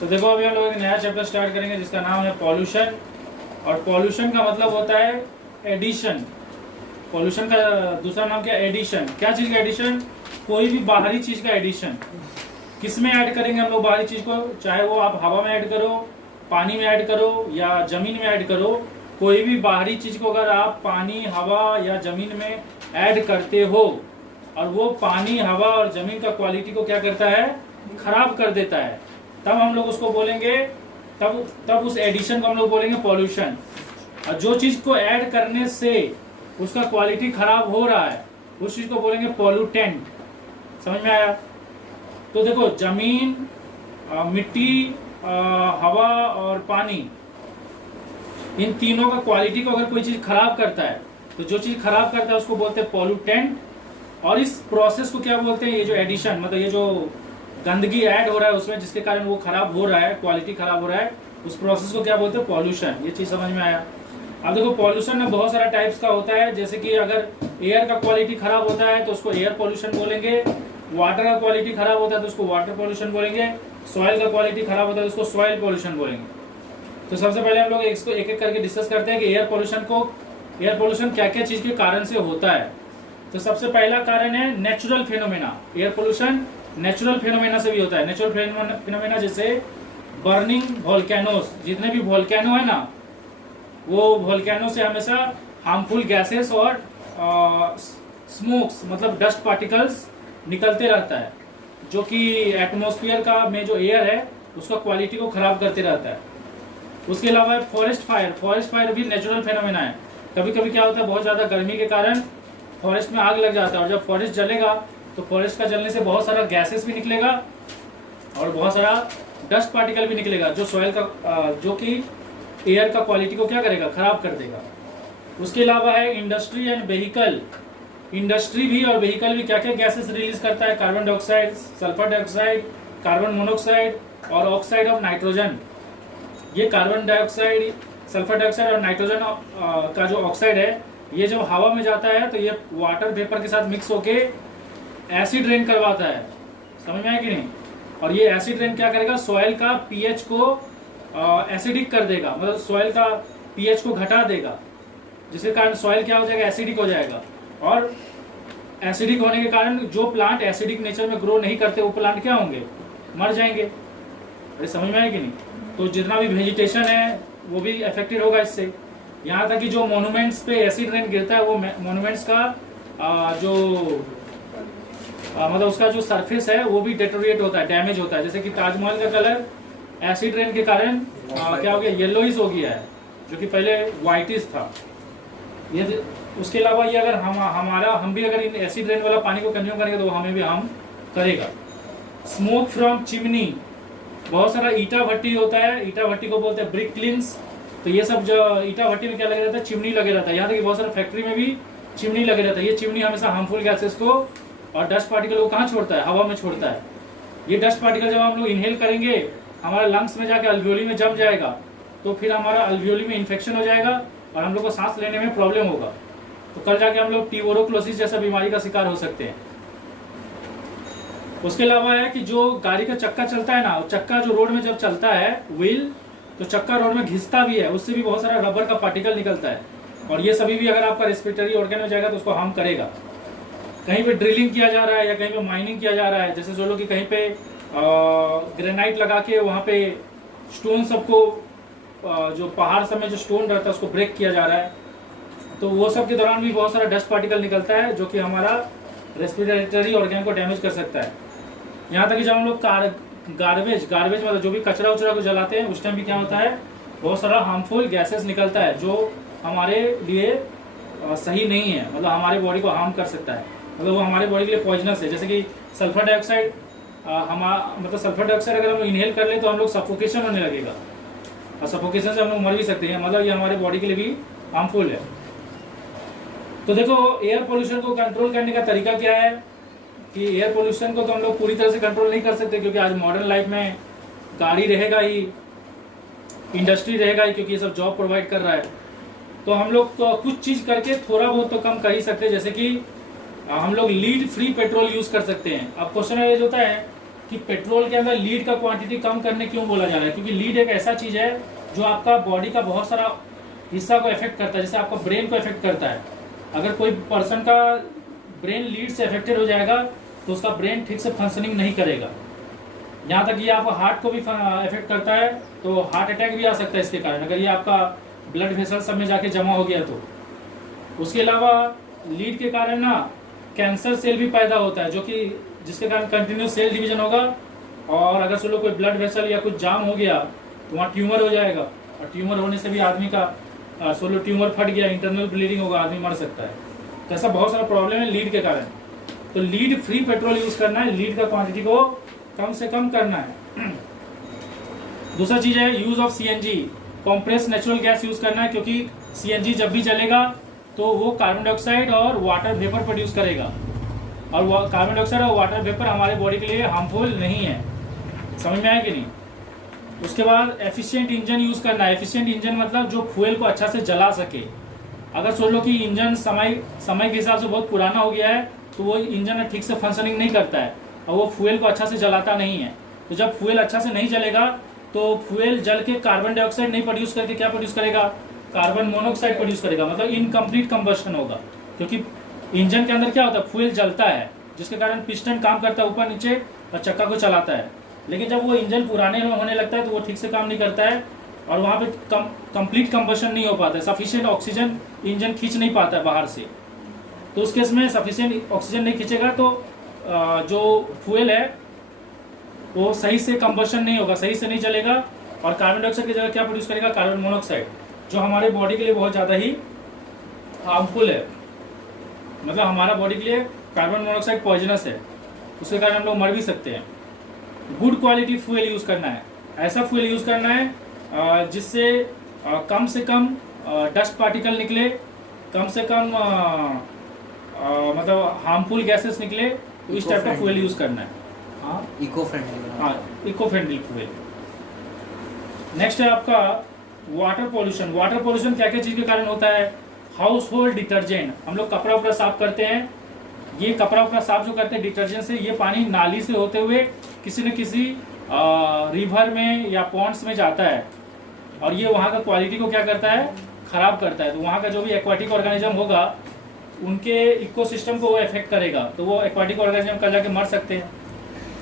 तो देखो अभी हम लोग एक नया चैप्टर स्टार्ट करेंगे जिसका नाम है पॉल्यूशन। और पॉल्यूशन का मतलब होता है एडिशन। पॉल्यूशन का दूसरा नाम क्या है? एडिशन। क्या चीज़ का एडिशन? कोई भी बाहरी चीज़ का एडिशन। किस में ऐड करेंगे हम लोग बाहरी चीज़ को? चाहे वो आप हवा में ऐड करो, पानी में ऐड करो या ज़मीन में ऐड करो। कोई भी बाहरी चीज़ को अगर आप पानी, हवा या ज़मीन में ऐड करते हो और वो पानी, हवा और ज़मीन का क्वालिटी को क्या करता है? खराब कर देता है, तब हम लोग उसको बोलेंगे, तब उस एडिशन को हम लोग बोलेंगे पॉल्यूशन। और जो चीज़ को ऐड करने से उसका क्वालिटी खराब हो रहा है उस चीज़ को बोलेंगे पॉल्यूटेंट। समझ में आया? तो देखो जमीन, मिट्टी, हवा और पानी, इन तीनों का क्वालिटी को अगर कोई चीज़ खराब करता है तो जो चीज़ खराब करता है उसको बोलते हैं पॉल्यूटेंट। और इस प्रोसेस को क्या बोलते हैं? ये जो एडिशन, मतलब ये जो गंदगी ऐड हो रहा है उसमें जिसके कारण वो खराब हो रहा है, क्वालिटी खराब हो रहा है, उस प्रोसेस को क्या बोलते हैं? पॉल्यूशन। ये चीज़ समझ में आया? अब देखो पॉल्यूशन में बहुत सारा टाइप्स का होता है। जैसे कि अगर एयर का क्वालिटी खराब होता है तो उसको एयर पॉल्यूशन बोलेंगे। वाटर का क्वालिटी खराब होता है तो उसको वाटर पॉल्यूशन बोलेंगे। सॉइल का क्वालिटी खराब होता है तो उसको सॉइल पॉल्यूशन बोलेंगे। तो सबसे पहले हम लोग इसको एक एक करके डिस्कस करते हैं कि एयर पॉल्यूशन क्या क्या चीज़ के कारण से होता है। तो सबसे पहला कारण है natural phenomena. Air pollution natural phenomena से भी होता है। नेचुरल फिनोमेना जैसे बर्निंग वोल्केनोस, जितने भी वोल्केनो है ना, वो वोल्केनो से हमेशा हार्मफुल गैसेस और स्मोक्स, मतलब डस्ट पार्टिकल्स निकलते रहता है, जो कि एटमॉस्फेयर का में जो एयर है उसका क्वालिटी को खराब करते रहता है। उसके अलावा फॉरेस्ट फायर भी नेचुरल फिनोमेना है। कभी कभी क्या होता है, बहुत ज़्यादा गर्मी के कारण फॉरेस्ट में आग लग जाता है, और जब फॉरेस्ट जलेगा तो फॉरेस्ट का जलने से बहुत सारा गैसेस भी निकलेगा और बहुत सारा डस्ट पार्टिकल भी निकलेगा, जो सॉइल का जो कि एयर का क्वालिटी को क्या करेगा? खराब कर देगा। उसके अलावा है इंडस्ट्री एंड व्हीकल। इंडस्ट्री भी और व्हीकल भी क्या क्या गैसेस रिलीज करता है? Carbon dioxide, sulphur dioxide, carbon monoxide और ऑक्साइड ऑफ नाइट्रोजन। ये कार्बन डाइऑक्साइड, सल्फर डाइऑक्साइड और नाइट्रोजन का जो ऑक्साइड है, ये जब हवा में जाता है तो ये वाटर वेपर के साथ मिक्स होके एसिड रेन करवाता है। समझ में आया कि नहीं? और ये एसिड रेन क्या करेगा? सॉइल का पीएच को एसिडिक कर देगा, मतलब सॉइल का पीएच को घटा देगा, जिसके कारण सॉइल क्या हो जाएगा? एसिडिक हो जाएगा। और एसिडिक होने के कारण जो प्लांट एसिडिक नेचर में ग्रो नहीं करते वो प्लांट क्या होंगे? मर जाएंगे। अरे समझ में आया कि नहीं? तो जितना भी वेजिटेशन है वो भी अफेक्टेड होगा इससे। यहाँ तक कि जो मोन्यूमेंट्स पे एसिड रेन गिरता है वो मोन्यूमेंट्स का मतलब उसका जो सरफेस है वो भी डेटोरिएट होता है, डैमेज होता है। जैसे कि ताजमहल का कलर एसिड रेन के कारण क्या हो गया? येलोइश हो गया है, जो कि पहले व्हाइटिश था। ये उसके अलावा ये अगर हम भी अगर इन एसिड रेन वाला पानी को कंज्यूम करेंगे तो हमें भी हार्म करेगा। स्मोक फ्रॉम चिमनी, बहुत सारा ईटा भट्टी होता है, ईटा भट्टी को बोलते हैं ब्रिक क्लिंस। तो ये सब जो ईटा भट्टी में क्या लगे रहता है? चिमनी लगे रहता है। यहाँ तक कि बहुत सारे फैक्ट्री में भी चिमनी लगे रहता है। ये चिमनी हमेशा हार्मफुल गैसेस को और डस्ट पार्टिकल को कहाँ छोड़ता है? हवा में छोड़ता है। ये डस्ट पार्टिकल जब हम लोग इनहेल करेंगे हमारे लंग्स में जाके अल्वियोली में जम जाएगा, तो फिर हमारा अल्वियोली में इन्फेक्शन हो जाएगा और हम लोग को सांस लेने में प्रॉब्लम होगा। तो कल जाके हम लोग ट्यूबरकुलोसिस जैसा बीमारी का शिकार हो सकते हैं। उसके अलावा है कि जो गाड़ी का चक्का चलता है ना, चक्का जो रोड में जब चलता है व्हील, तो चक्का रोड में घिसता भी है, उससे भी बहुत सारा रबर का पार्टिकल निकलता है। और ये सभी भी अगर आपका रेस्पिरेटरी ऑर्गन में जाएगा तो उसको हार्म करेगा। कहीं पे ड्रिलिंग किया जा रहा है या कहीं पे माइनिंग किया जा रहा है, जैसे सोचो कि कहीं पे ग्रेनाइट लगा के वहाँ पे स्टोन सबको जो पहाड़ सब में जो स्टोन रहता है उसको ब्रेक किया जा रहा है, तो वो सब के दौरान भी बहुत सारा डस्ट पार्टिकल निकलता है जो कि हमारा रेस्पिरेटरी ऑर्गन को डैमेज कर सकता है। यहाँ तक कि जब हम लोग गार्बेज मतलब जो भी कचरा उचरा को जलाते हैं उस टाइम भी क्या होता है? बहुत सारा हार्मफुल गैसेस निकलता है जो हमारे लिए सही नहीं है, मतलब हमारे बॉडी को हार्म कर सकता है, मतलब वो हमारे बॉडी के लिए पॉइजनस है। जैसे कि सल्फर डाइऑक्साइड, मतलब सल्फर डाइऑक्साइड अगर हम इनहेल कर लें तो हम लोग सफोकेशन होने लगेगा और सफोकेशन से हम लोग मर भी सकते हैं, मतलब ये हमारे बॉडी के लिए भी हार्मफुल है। तो देखो एयर पोल्यूशन को कंट्रोल करने का तरीका क्या है? कि एयर पोल्यूशन को तो हम लोग पूरी तरह से कंट्रोल नहीं कर सकते, क्योंकि आज मॉडर्न लाइफ में गाड़ी रहेगा ही, इंडस्ट्री रहेगा ही, क्योंकि ये सब जॉब प्रोवाइड कर रहा है। तो हम लोग तो कुछ चीज़ करके थोड़ा बहुत तो कम कर ही सकते हैं। जैसे कि हम लोग लीड फ्री पेट्रोल यूज़ कर सकते हैं। अब क्वेश्चन ये होता है कि पेट्रोल के अंदर लीड का क्वांटिटी कम करने क्यों बोला जा रहा है, क्योंकि लीड एक ऐसा चीज़ है जो आपका बॉडी का बहुत सारा हिस्सा को इफेक्ट करता है, जैसे आपका ब्रेन को इफेक्ट करता है। अगर कोई पर्सन का ब्रेन लीड से इफेक्टेड हो जाएगा तो उसका ब्रेन ठीक से फंक्शनिंग नहीं करेगा। यहाँ तक ये आपका हार्ट को भी इफेक्ट करता है, तो हार्ट अटैक भी आ सकता है इसके कारण, अगर ये आपका ब्लड वेसल सब में जाके जमा हो गया तो। उसके अलावा लीड के कारण ना कैंसर सेल भी पैदा होता है, जो कि जिसके कारण कंटिन्यू सेल डिवीजन होगा, और अगर सोलो कोई ब्लड वेसल या कुछ जाम हो गया तो वहाँ ट्यूमर हो जाएगा, और ट्यूमर होने से भी आदमी का सोलो ट्यूमर फट गया, इंटरनल ब्लीडिंग होगा, आदमी मर सकता है। तो ऐसा बहुत सारा प्रॉब्लम है लीड के कारण। तो लीड फ्री पेट्रोल यूज करना है, लीड का क्वांटिटी को कम से कम करना है। दूसरा चीज है use of CNG, compress natural gas use करना है, क्योंकि सीएनजी जब भी चलेगा तो वो कार्बन डाइऑक्साइड और वाटर वेपर प्रोड्यूस करेगा, और कार्बन डाइऑक्साइड और वाटर वेपर हमारे बॉडी के लिए हार्मफुल नहीं है। समझ में आया कि नहीं? उसके बाद एफिशिएंट इंजन यूज करना है। एफिशिएंट इंजन मतलब जो फ्यूल को अच्छा से जला सके। अगर सोच लो कि इंजन समय के हिसाब से बहुत पुराना हो गया है तो वो इंजन ठीक से फंक्शनिंग नहीं करता है और वो फ्यूल को अच्छा से जलाता नहीं है। तो जब फ्यूल अच्छा से नहीं जलेगा तो फ्यूल जल के कार्बन डाइऑक्साइड नहीं प्रोड्यूस करके क्या प्रोड्यूस करेगा? कार्बन मोनोऑक्साइड प्रोड्यूस करेगा, मतलब इनकम्प्लीट कंबस्शन होगा। क्योंकि इंजन के अंदर क्या होता है, फ्यूल जलता है, जिसके कारण पिस्टन काम करता है ऊपर नीचे और चक्का को चलाता है। लेकिन जब वो इंजन पुराने होने लगता है तो वो ठीक से काम नहीं करता है और वहाँ पे कंप्लीट कंबशन नहीं हो पाता है, सफिशिएंट ऑक्सीजन इंजन खींच नहीं पाता है बाहर से। तो उस केस में सफिशिएंट ऑक्सीजन नहीं खींचेगा तो जो फ्यूल है वो सही से कंबशन नहीं होगा, सही से नहीं चलेगा, और कार्बन डाइऑक्साइड की जगह क्या प्रोड्यूस करेगा? कार्बन मोनोऑक्साइड, जो हमारे बॉडी के लिए बहुत ज़्यादा ही हार्मफुल है। मतलब हमारा बॉडी के लिए कार्बन मोनोऑक्साइड पॉइजनस है, उसके कारण हम लोग मर भी सकते हैं। गुड क्वालिटी फ्यूल यूज़ करना है, ऐसा फ्यूल यूज़ करना है जिससे कम से कम डस्ट पार्टिकल निकले, कम से कम मतलब हार्मफुल गैसेस निकले, तो इस टाइप का फ्यूल यूज़ करना है। हाँ, इको फ्रेंडली। हाँ, इको फ्रेंडली फ्यूल। नेक्स्ट है आपका वाटर पॉल्यूशन। वाटर पॉल्यूशन क्या क्या चीज़ के कारण होता है? हाउस होल्ड डिटर्जेंट, हम लोग कपड़ा उपड़ा साफ करते हैं, ये कपड़ा उपड़ा साफ जो करते हैं डिटर्जेंट से, ये पानी नाली से होते हुए किसी न किसी रिवर में या पॉन्ड्स में जाता है, और ये वहाँ का क्वालिटी को क्या करता है? खराब करता है। तो वहाँ का जो भी एक्वाटिक ऑर्गेनिज्म होगा उनके इकोसिस्टम को वो इफेक्ट करेगा, तो वो एक्वाटिक ऑर्गेनिज्म कल जाके मर सकते हैं।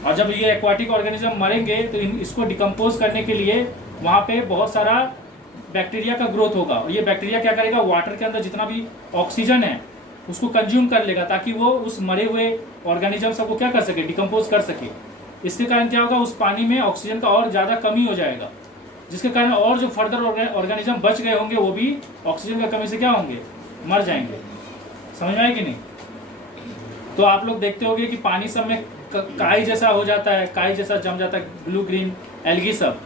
और जब ये एक्वाटिक ऑर्गेनिज्म मरेंगे तो इसको डिकम्पोज करने के लिए वहाँ पे बहुत सारा बैक्टीरिया का ग्रोथ होगा, और ये बैक्टीरिया क्या करेगा? वाटर के अंदर जितना भी ऑक्सीजन है उसको कंज्यूम कर लेगा, ताकि वो उस मरे हुए ऑर्गेनिज्म सबको क्या कर सके? डिकम्पोज कर सके। इसके कारण क्या होगा? उस पानी में ऑक्सीजन का और ज़्यादा कमी हो जाएगा, जिसके कारण और जो फर्दर ऑर्गेनिज्म बच गए होंगे वो भी ऑक्सीजन की कमी से क्या होंगे? मर जाएंगे। समझ में आए कि नहीं? तो आप लोग देखते होंगे कि पानी सब में काई जैसा हो जाता है, काई जैसा जम जाता है, ब्लू ग्रीन एल्गी सब,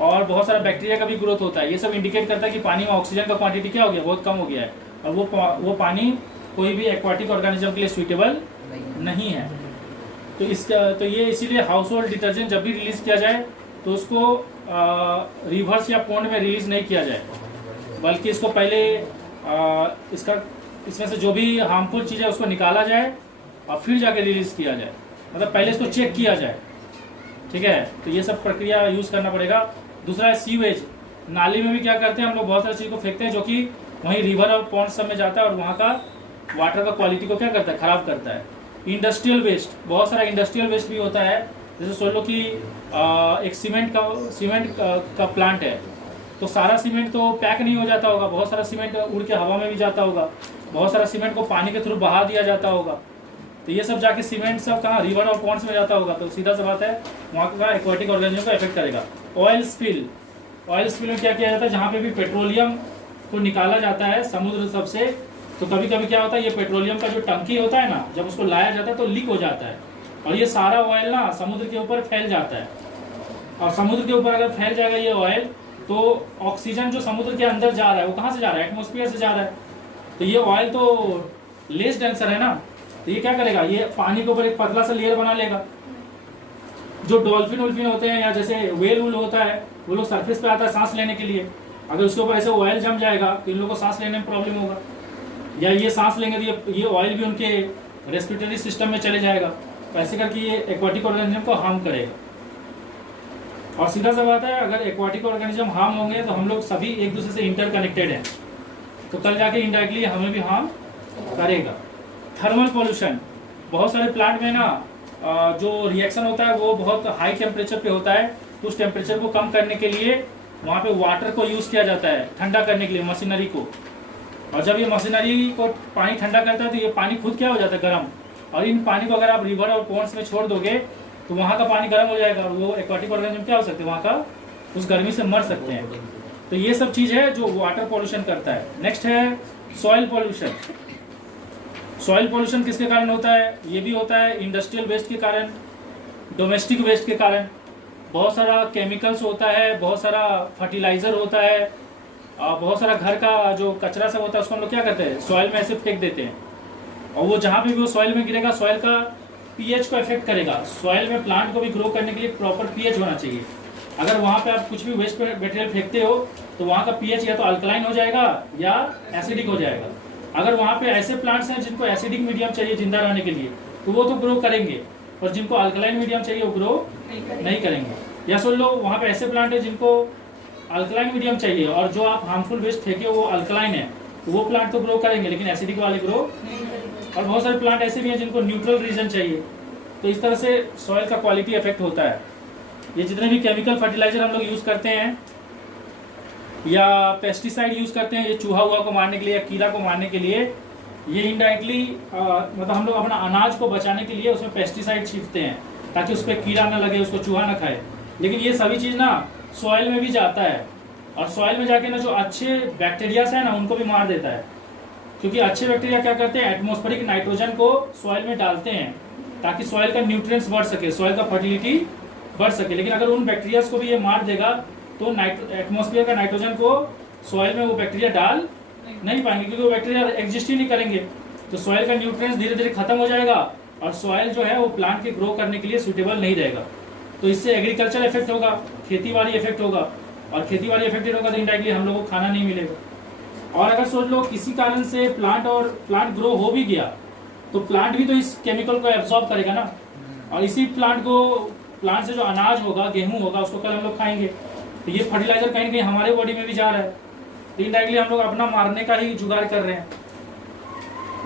और बहुत सारा बैक्टीरिया का भी ग्रोथ होता है। ये सब इंडिकेट करता है कि पानी में ऑक्सीजन का क्वांटिटी क्या हो गया? बहुत कम हो गया है, और वो पानी कोई भी एक्वाटिक ऑर्गेनिज्म के लिए सुइटेबल नहीं है। तो ये इसीलिए हाउस होल्ड डिटर्जेंट जब भी रिलीज किया जाए तो उसको रिवर्स या पॉन्ड में रिलीज नहीं किया जाए, बल्कि इसको पहले इसमें से जो भी हार्मफुल चीज़ है उसको निकाला जाए और फिर जाके रिलीज किया जाए, मतलब पहले इसको चेक किया जाए। ठीक है, तो ये सब प्रक्रिया यूज़ करना पड़ेगा। दूसरा है सीवेज। नाली में भी क्या करते हैं हम लोग? बहुत सारी चीज़ को फेंकते हैं जो कि वहीं रिवर और पॉन्ड सब में जाता है, और वहाँ का वाटर का क्वालिटी को क्या करता है? खराब करता है। इंडस्ट्रियल वेस्ट, बहुत सारा इंडस्ट्रियल वेस्ट भी होता है। जैसे सोच लो कि एक सीमेंट का प्लांट है, तो सारा सीमेंट तो पैक नहीं हो जाता होगा, बहुत सारा सीमेंट उड़ के हवा में भी जाता होगा, बहुत सारा सीमेंट को पानी के थ्रू बहा दिया जाता होगा, तो ये सब जाके सीमेंट सब कहाँ? रिवर और पॉन्ड्स में जाता होगा, तो सीधा सा बात है वहाँ का एक्वाटिक ऑर्गेनिज्म को इफेक्ट करेगा। ऑयल स्पिल, ऑयल स्पिल में क्या किया जाता है? जहाँ पे भी पेट्रोलियम को निकाला जाता है समुद्र सबसे, तो कभी कभी क्या होता है, ये पेट्रोलियम का जो टंकी होता है ना, जब उसको लाया जाता है तो लीक हो जाता है, और ये सारा ऑयल ना समुद्र के ऊपर फैल जाता है। और समुद्र के ऊपर अगर फैल जाएगा ये ऑयल, तो ऑक्सीजन जो समुद्र के अंदर जा रहा है वो कहाँ से जा रहा है? एटमॉस्फेयर से जा रहा है। तो ये ऑयल तो लेस डेंसर है ना, तो ये क्या करेगा? ये पानी के ऊपर एक पतला सा लेयर बना लेगा। जो डॉल्फिन वोल्फिन होते हैं या जैसे वेल वूल होता है, वो लोग सरफेस पे आता है सांस लेने के लिए, अगर उसके ऊपर ऐसे ऑयल जम जाएगा तो इन लोगों को सांस लेने में प्रॉब्लम होगा, या ये सांस लेंगे तो ये ऑयल भी उनके रेस्पिरेटरी सिस्टम में चले जाएगा, तो ऐसे करके ये एक्वाटिक ऑर्गेनिज्म को हार्म करेगा। और सीधा सा बात है, अगर एक्वाटिक ऑर्गेनिज्म हार्म होंगे तो हम लोग सभी एक दूसरे से इंटरकनेक्टेड हैं, तो कल जाके इनडायरेक्टली हमें भी हार्म करेगा। थर्मल पोल्यूशन, बहुत सारे प्लांट में ना जो रिएक्शन होता है वो बहुत हाई टेम्परेचर पे होता है, तो उस टेम्परेचर को कम करने के लिए वहाँ पे वाटर को यूज़ किया जाता है ठंडा करने के लिए, मशीनरी को। और जब ये मशीनरी को पानी ठंडा करता है तो ये पानी खुद क्या हो जाता है, गर्म। और इन पानी को अगर आप रिवर और पॉन्ड्स में छोड़ दोगे तो वहाँ का पानी गर्म हो जाएगा और वो एक्वाटिक ऑर्गेनिज्म क्या हो सकते हैं, वहाँ का उस गर्मी से मर सकते हैं। तो ये सब चीज़ है जो वाटर पॉल्यूशन करता है। नेक्स्ट है सॉइल पॉल्यूशन। सॉइल पॉल्यूशन किसके कारण होता है? ये भी होता है इंडस्ट्रियल वेस्ट के कारण, डोमेस्टिक वेस्ट के कारण। बहुत सारा केमिकल्स होता है, बहुत सारा फर्टिलाइजर होता है, बहुत सारा घर का जो कचरा सब होता है उसको हम लोग क्या करते हैं, सॉइल में ऐसे फेंक देते हैं। और वो जहाँ पे भी वो सॉइल में गिरेगा, सॉइल का पीएच को इफेक्ट करेगा। सॉइल में प्लांट को भी ग्रो करने के लिए प्रॉपर पीएच होना चाहिए। अगर वहाँ पे आप कुछ भी वेस्ट मटेरियल फेंकते हो तो वहाँ का पीएच या तो अल्कलाइन हो जाएगा या एसिडिक हो जाएगा। अगर वहाँ पे ऐसे प्लांट्स हैं जिनको एसिडिक मीडियम चाहिए जिंदा रहने के लिए, तो वो तो ग्रो करेंगे, और जिनको अल्कलाइन मीडियम चाहिए वो ग्रो नहीं करेंगे। या सुन लो, वहाँ पे ऐसे प्लांट है जिनको अल्कलाइन मीडियम चाहिए और जो आप हार्मफुल वेस्ट फेंके वो अल्कलाइन है, तो वो प्लांट तो ग्रो करेंगे लेकिन एसिडिक वाले ग्रो। और बहुत सारे प्लांट ऐसे भी हैं जिनको न्यूट्रल रीजन चाहिए। तो इस तरह से सॉइल का क्वालिटी इफेक्ट होता है। ये जितने भी केमिकल फर्टिलाइजर हम लोग यूज़ करते हैं या पेस्टिसाइड यूज़ करते हैं, ये चूहा हुआ को मारने के लिए या कीड़ा को मारने के लिए, ये इनडायरेक्टली मतलब हम लोग अपना अनाज को बचाने के लिए उसमें पेस्टिसाइड छींटते हैं ताकि उस पर कीड़ा ना लगे, उसको चूहा ना खाए। लेकिन ये सभी चीज़ ना सॉइल में भी जाता है और सॉइल में जाके ना जो अच्छे बैक्टीरियाज हैं ना उनको भी मार देता है। क्योंकि अच्छे बैक्टीरिया क्या करते हैं, एटमॉस्फेरिक नाइट्रोजन को सॉइल में डालते हैं ताकि सॉइल का न्यूट्रिएंट्स बढ़ सके, सॉइल का फर्टिलिटी बढ़ सके। लेकिन अगर उन बैक्टीरियाज को भी ये मार देगा तो एटमॉस्फेयर का नाइट्रोजन को सॉइल में वो बैक्टीरिया डाल नहीं पाएंगे, क्योंकि वो बैक्टीरिया एग्जिस्ट ही नहीं करेंगे। तो सॉइल का न्यूट्रिएंट्स धीरे धीरे खत्म हो जाएगा और सॉइल जो है वो प्लांट के ग्रो करने के लिए सूटेबल नहीं रहेगा। तो इससे एग्रीकल्चर इफेक्ट होगा, खेती बाड़ी इफेक्ट होगा, और खेती बाड़ी इफेक्टेड होगा तो इनडायरेक्टली हम लोगों को खाना नहीं मिलेगा। और अगर सोच लो किसी कारण से प्लांट ग्रो हो भी गया तो प्लांट भी तो इस केमिकल को एब्जॉर्ब करेगा ना, और इसी प्लांट से जो अनाज होगा, गेहूं होगा, उसको कल हम लोग खाएंगे। तो ये फर्टिलाइजर कहीं ना कहीं हमारे बॉडी में भी जा रहा है, तो इनडायरेक्टली हम लोग अपना मारने का ही जुगाड़ कर रहे हैं।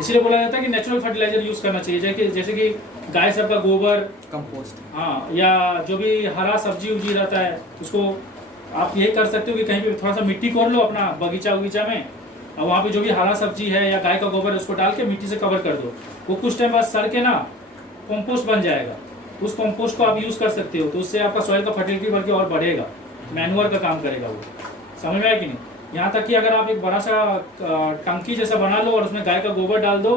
इसलिए बोला जाता है कि नेचुरल फर्टिलाइजर यूज करना चाहिए, जैसे कि गाय सब का गोबर, कंपोस्ट, हाँ, या जो भी हरा सब्जी उब्जी रहता है उसको आप ये कर सकते हो कि कहीं पे थोड़ा सा मिट्टी कोर लो अपना बगीचा में, और वहाँ पे जो भी हरा सब्जी है या गाय का गोबर है उसको डाल के मिट्टी से कवर कर दो। वो कुछ टाइम बाद सड़ के ना कंपोस्ट बन जाएगा। उस कंपोस्ट को आप यूज कर सकते हो, तो उससे आपका सॉइल का फर्टिलिटी बढ़ के और बढ़ेगा, मैन्योर का काम करेगा वो। समझ में आया कि नहीं? यहाँ तक कि अगर आप एक बड़ा सा टंकी जैसा बना लो और उसमें गाय का गोबर डाल दो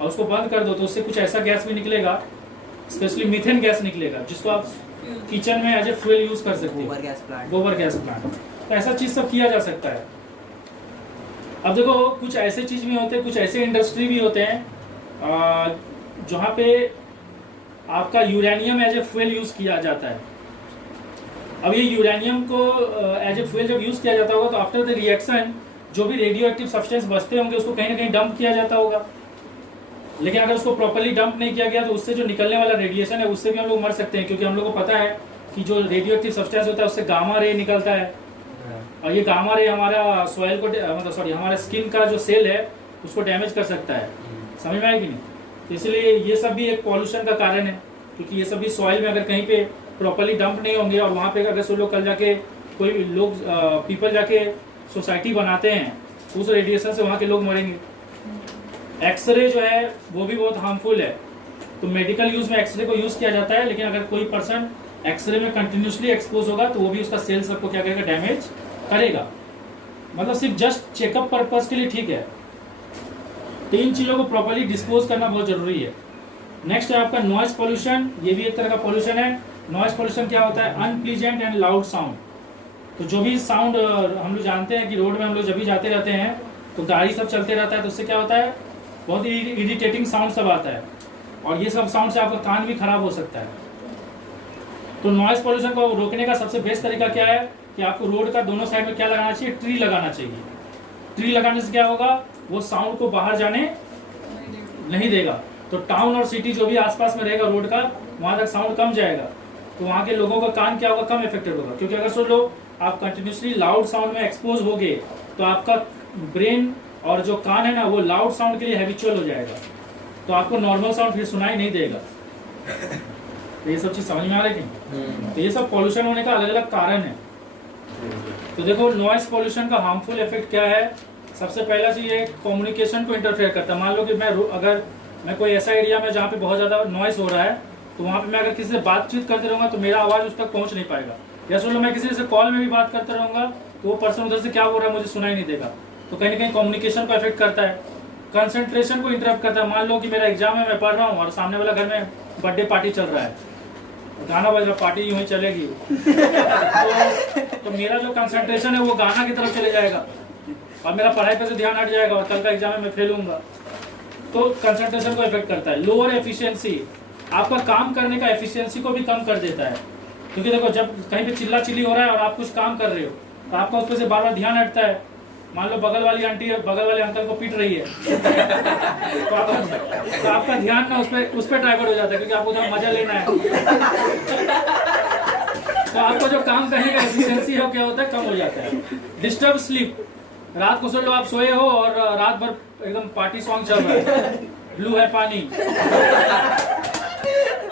और उसको बंद कर दो, तो उससे कुछ ऐसा गैस भी निकलेगा, स्पेशली मीथेन गैस निकलेगा, जिसको आप किचन में एज ए फ्यूल यूज कर सकते हो, गोबर गैस प्लांट। तो ऐसा चीज सब किया जा सकता है। अब देखो, कुछ ऐसे चीज भी होते हैं, कुछ ऐसे इंडस्ट्री भी होते हैं जहाँ पे आपका uranium as a fuel use किया जाता है। अब ये यूरेनियम को एज ए फ्यूल जब यूज किया जाता होगा तो आफ्टर द रिएक्शन जो भी रेडियो एक्टिव सब्सटेंस बचते होंगे उसको कहीं ना कहीं डंप किया जाता होगा। लेकिन अगर उसको प्रॉपर्ली डंप नहीं किया गया तो उससे जो निकलने वाला रेडिएशन है उससे भी हम लोग मर सकते हैं, क्योंकि हम लोग को पता है कि जो रेडियो एक्टिव सब्सटेंस होता है उससे गामा रे निकलता है, और ये गामा रे हमारा सॉइल को हमारा स्किन का जो सेल है उसको डैमेज कर सकता है। समझ में आया कि नहीं? तो इसलिए ये सब भी एक पॉल्यूशन का कारण है, क्योंकि ये सब भी सॉइल में अगर कहीं पे प्रॉपर्ली डंप नहीं होंगे और वहाँ पे अगर सो लोग कल जाके कोई लोग पीपल जाके सोसाइटी बनाते हैं तो उस रेडिएशन से वहाँ के लोग मरेंगे। एक्सरे जो है वो भी बहुत हार्मफुल है, तो मेडिकल यूज में एक्सरे को यूज किया जाता है, लेकिन अगर कोई पर्सन एक्सरे में कंटिन्यूसली एक्सपोज होगा तो वो भी उसका सेल सबको क्या करेगा, डैमेज करेगा। मतलब सिर्फ जस्ट चेकअप पर्पज के लिए ठीक है। तो इन चीज़ों को प्रॉपर्ली डिस्पोज करना बहुत जरूरी है। नेक्स्ट है आपका नॉइज पॉल्यूशन। ये भी एक तरह का पॉल्यूशन है। नॉइज पॉल्यूशन क्या होता है? Unpleasant and loud sound. तो जो भी साउंड हम लोग जानते हैं कि रोड में हम लोग जब भी जाते रहते हैं तो गाड़ी सब चलते रहता है, तो उससे क्या होता है, बहुत ही इरिटेटिंग साउंड सब आता है, और ये सब साउंड से आपका कान भी खराब हो सकता है। तो नॉइज पॉल्यूशन को रोकने का सबसे बेस्ट तरीका क्या है कि आपको रोड का दोनों साइड में क्या लगाना चाहिए, ट्री लगाना चाहिए। ट्री लगाने से क्या होगा, वो साउंड को बाहर जाने नहीं देगा। तो टाउन और सिटी जो भी आसपास में रहेगा रोड का, वहाँ तक साउंड कम जाएगा, तो वहाँ के लोगों का कान क्या होगा, कम इफेक्टेड होगा। क्योंकि अगर सोच लो आप कंटिन्यूसली लाउड साउंड में एक्सपोज हो गए तो आपका ब्रेन और जो कान है ना वो लाउड साउंड के लिए हैबिचुअल हो जाएगा, तो आपको नॉर्मल साउंड फिर सुनाई नहीं देगा। तो ये सब चीज समझ में आ रही थी। तो ये सब पॉल्यूशन होने का अलग अलग कारण है। तो देखो नॉइस पॉल्यूशन का हार्मफुल इफेक्ट क्या है। सबसे पहला चीज है कम्युनिकेशन को इंटरफेयर करता है। मान लो कि अगर मैं कोई ऐसा एरिया में जहाँ पे बहुत ज़्यादा नॉइस हो रहा है, तो वहाँ पे मैं अगर किसी से बातचीत करते रहूँगा तो मेरा आवाज़ उस तक पहुँच नहीं पाएगा। या सुन लो मैं किसी से कॉल में भी बात करते रहूँगा तो वो पर्सन उधर से क्या बोल रहा है मुझे सुनाई नहीं देगा। तो कहीं ना कहीं कम्युनिकेशन को इफेक्ट करता है। कंसंट्रेशन को इंटरप्ट करता है। मान लो कि मेरा एग्जाम है, मैं पढ़ रहा हूँ और सामने वाला घर में बर्थडे पार्टी चल रहा है, गाना बज रहा, पार्टी यूं ही चलेगी तो मेरा जो कंसंट्रेशन है वो गाना की तरफ चले जाएगा और मेरा पढ़ाई पर से ध्यान हट जाएगा और कल का एग्जाम में मैं फेल होऊंगा। तो कंसंट्रेशन को इफेक्ट करता है। लोअर एफिशिएंसी आपका काम करने का एफिशिएंसी को भी कम कर देता है। क्योंकि देखो जब कहीं पे चिल्ला चिल्ली हो रहा है और आप कुछ काम कर रहे हो तो आपका उस पर से बार बार ध्यान हटता है। मान लो बगल वाली आंटी बगल वाले अंकल को पीट रही है तो आपका ध्यान ना उस पर डाइवर्ट हो जाता है, क्योंकि आपको उधर मजा लेना है। तो आपको जो काम करने का एफिशिएंसी है क्या होता है, कम हो जाता है। डिस्टर्ब स्लीप, रात को सोच लो आप सोए हो और रात भर एकदम पार्टी सॉन्ग चल रहा है, ब्लू है पानी,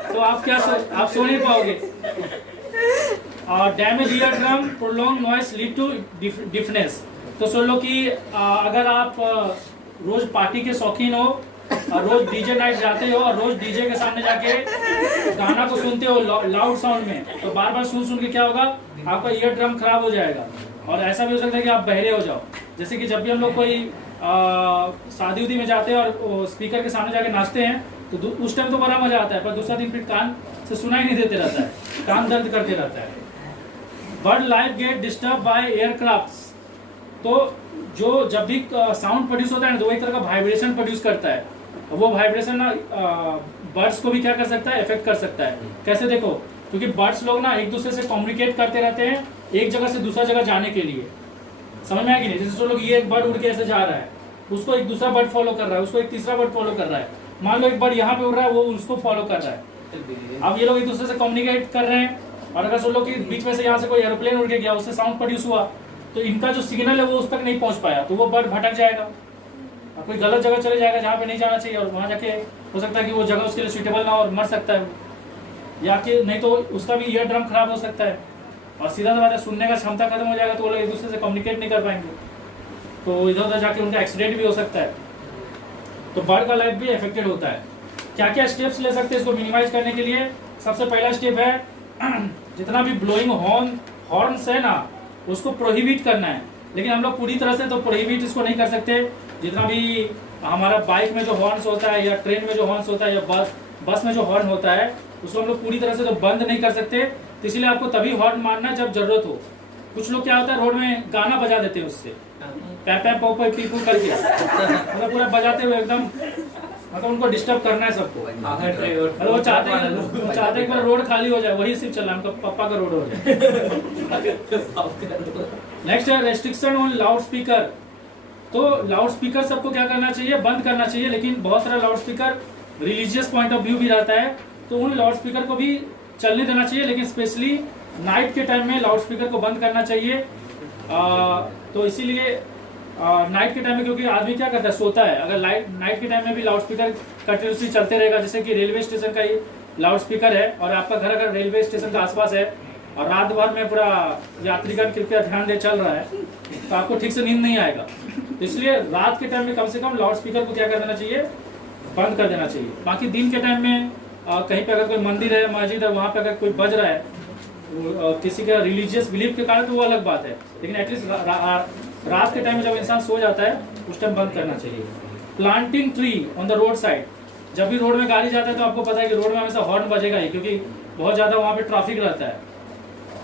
तो आप क्या आप सो नहीं पाओगे। और damage ear drum, prolong noise lead to deafness. तो सोच लो कि अगर आप रोज पार्टी के शौकीन हो और रोज डीजे नाइट जाते हो और रोज डीजे के सामने जाके गाना को सुनते हो लाउड साउंड में, तो बार बार सुन के क्या होगा, आपका ईयर ड्रम खराब हो जाएगा। और ऐसा भी हो सकता है कि आप बहरे हो जाओ। जैसे कि जब भी हम लोग कोई शादी उदी में जाते हैं और स्पीकर के सामने जाके नाचते हैं तो उस टाइम तो बड़ा मजा आता है, पर दूसरा दिन फिर कान से सुनाई नहीं देते रहता है, कान दर्द करते रहता है। Bird life get disturb by aircraft. तो जो जब भी साउंड प्रोड्यूस होता है ना तो वो एक तरह का वाइब्रेशन प्रोड्यूस करता है। वो वाइब्रेशन ना बर्ड्स को भी क्या कर सकता है, इफेक्ट कर सकता है। कैसे देखो, क्योंकि बर्ड्स लोग ना एक दूसरे से कम्युनिकेट करते रहते हैं एक जगह से दूसरा जगह जाने के लिए। समझ में आएगी नहीं? जैसे लोग ये एक बर्ड उड़ के ऐसे जा रहा है, उसको एक दूसरा बर्ड फॉलो कर रहा है, उसको एक तीसरा बर्ड फॉलो कर रहा है। मान लो एक बर्ड यहाँ पे उड़ रहा है, वो उसको फॉलो कर रहा है। अब ये लोग एक दूसरे से कम्युनिकेट कर रहे हैं और अगर सोच लो कि बीच में से यहाँ से कोई एरोप्लेन उड़ के गया, उससे साउंड प्रोड्यूस हुआ, तो इनका जो सिग्नल है वो उस तक नहीं पहुंच पाया, तो वो बर्ड भटक जाएगा और कोई गलत जगह चले जाएगा जहाँ पे नहीं जाना चाहिए, और वहाँ जाके हो सकता है कि वो जगह उसके लिए सूटेबल ना हो और मर सकता है, या कि नहीं तो उसका भी ईयर ड्रम खराब हो सकता है और सीधा सा बात है सुनने का क्षमता खत्म हो जाएगा, तो वो लोग एक दूसरे से कम्युनिकेट नहीं कर पाएंगे, तो इधर उधर जाके उनका एक्सीडेंट भी हो सकता है। तो बर्ड का लाइफ भी अफेक्टेड होता है। क्या क्या स्टेप्स ले सकते हैं इसको मिनिमाइज करने के लिए? सबसे पहला स्टेप है जितना भी ब्लोइंग हॉर्न्स है ना उसको प्रोहिबिट करना है। लेकिन हम लोग पूरी तरह से तो प्रोहिबिट इसको नहीं कर सकते। जितना भी हमारा बाइक में जो हॉर्न्स होता है या ट्रेन में जो हॉर्न्स होता है या बस में जो हॉर्न होता है उसको हम लोग पूरी तरह से तो बंद नहीं कर सकते। तो इसलिए आपको तभी हॉर्न मारना है जब जरूरत हो। कुछ लोग क्या होता है रोड में गाना बजा देते हैं उससे पैप पैप पो पो पीपू करके, मतलब पूरा बजाते हुए एकदम, मतलब उनको डिस्टर्ब करना है सबको। मतलब वो चाहते हैं कि रोड खाली हो जाए, वही सिर्फ चला उनका पप्पा का रोड हो जाए। नेक्स्ट है रेस्ट्रिक्शन ऑन लाउड स्पीकर। तो लाउड स्पीकर सबको क्या करना चाहिए, बंद करना चाहिए। लेकिन बहुत सारा loud speaker religious point of view भी रहता है, तो उन लाउड स्पीकर को भी चलने देना चाहिए। लेकिन स्पेशली नाइट के टाइम में लाउड स्पीकर को बंद करना चाहिए। तो इसीलिए नाइट के टाइम में, क्योंकि आदमी क्या करता है सोता है, अगर नाइट के टाइम में भी लाउड स्पीकर कंटिन्यूसली चलते रहेगा, जैसे कि रेलवे स्टेशन का ही लाउड स्पीकर है और आपका घर अगर रेलवे स्टेशन के आसपास है और रात भर में पूरा यात्रीगण कृपया ध्यान दे चल रहा है, तो आपको ठीक से नींद नहीं आएगा। तो इसलिए रात के टाइम में कम से कम लाउड स्पीकर को क्या कर देना चाहिए, बंद कर देना चाहिए। बाकी दिन के टाइम में कहीं पे अगर कोई मंदिर है, मस्जिद है, वहाँ पे अगर कोई बज रहा है किसी का रिलीजियस बिलीफ के कारण, तो वो अलग बात है। लेकिन एटलीस्ट रात के टाइम में जब इंसान सो जाता है उस टाइम बंद करना चाहिए। Planting tree on the road side. जब भी रोड में गाड़ी जाता है तो आपको पता है कि रोड में हमेशा हॉर्न बजेगा ही, क्योंकि बहुत ज़्यादा वहाँ पे ट्रैफिक रहता है।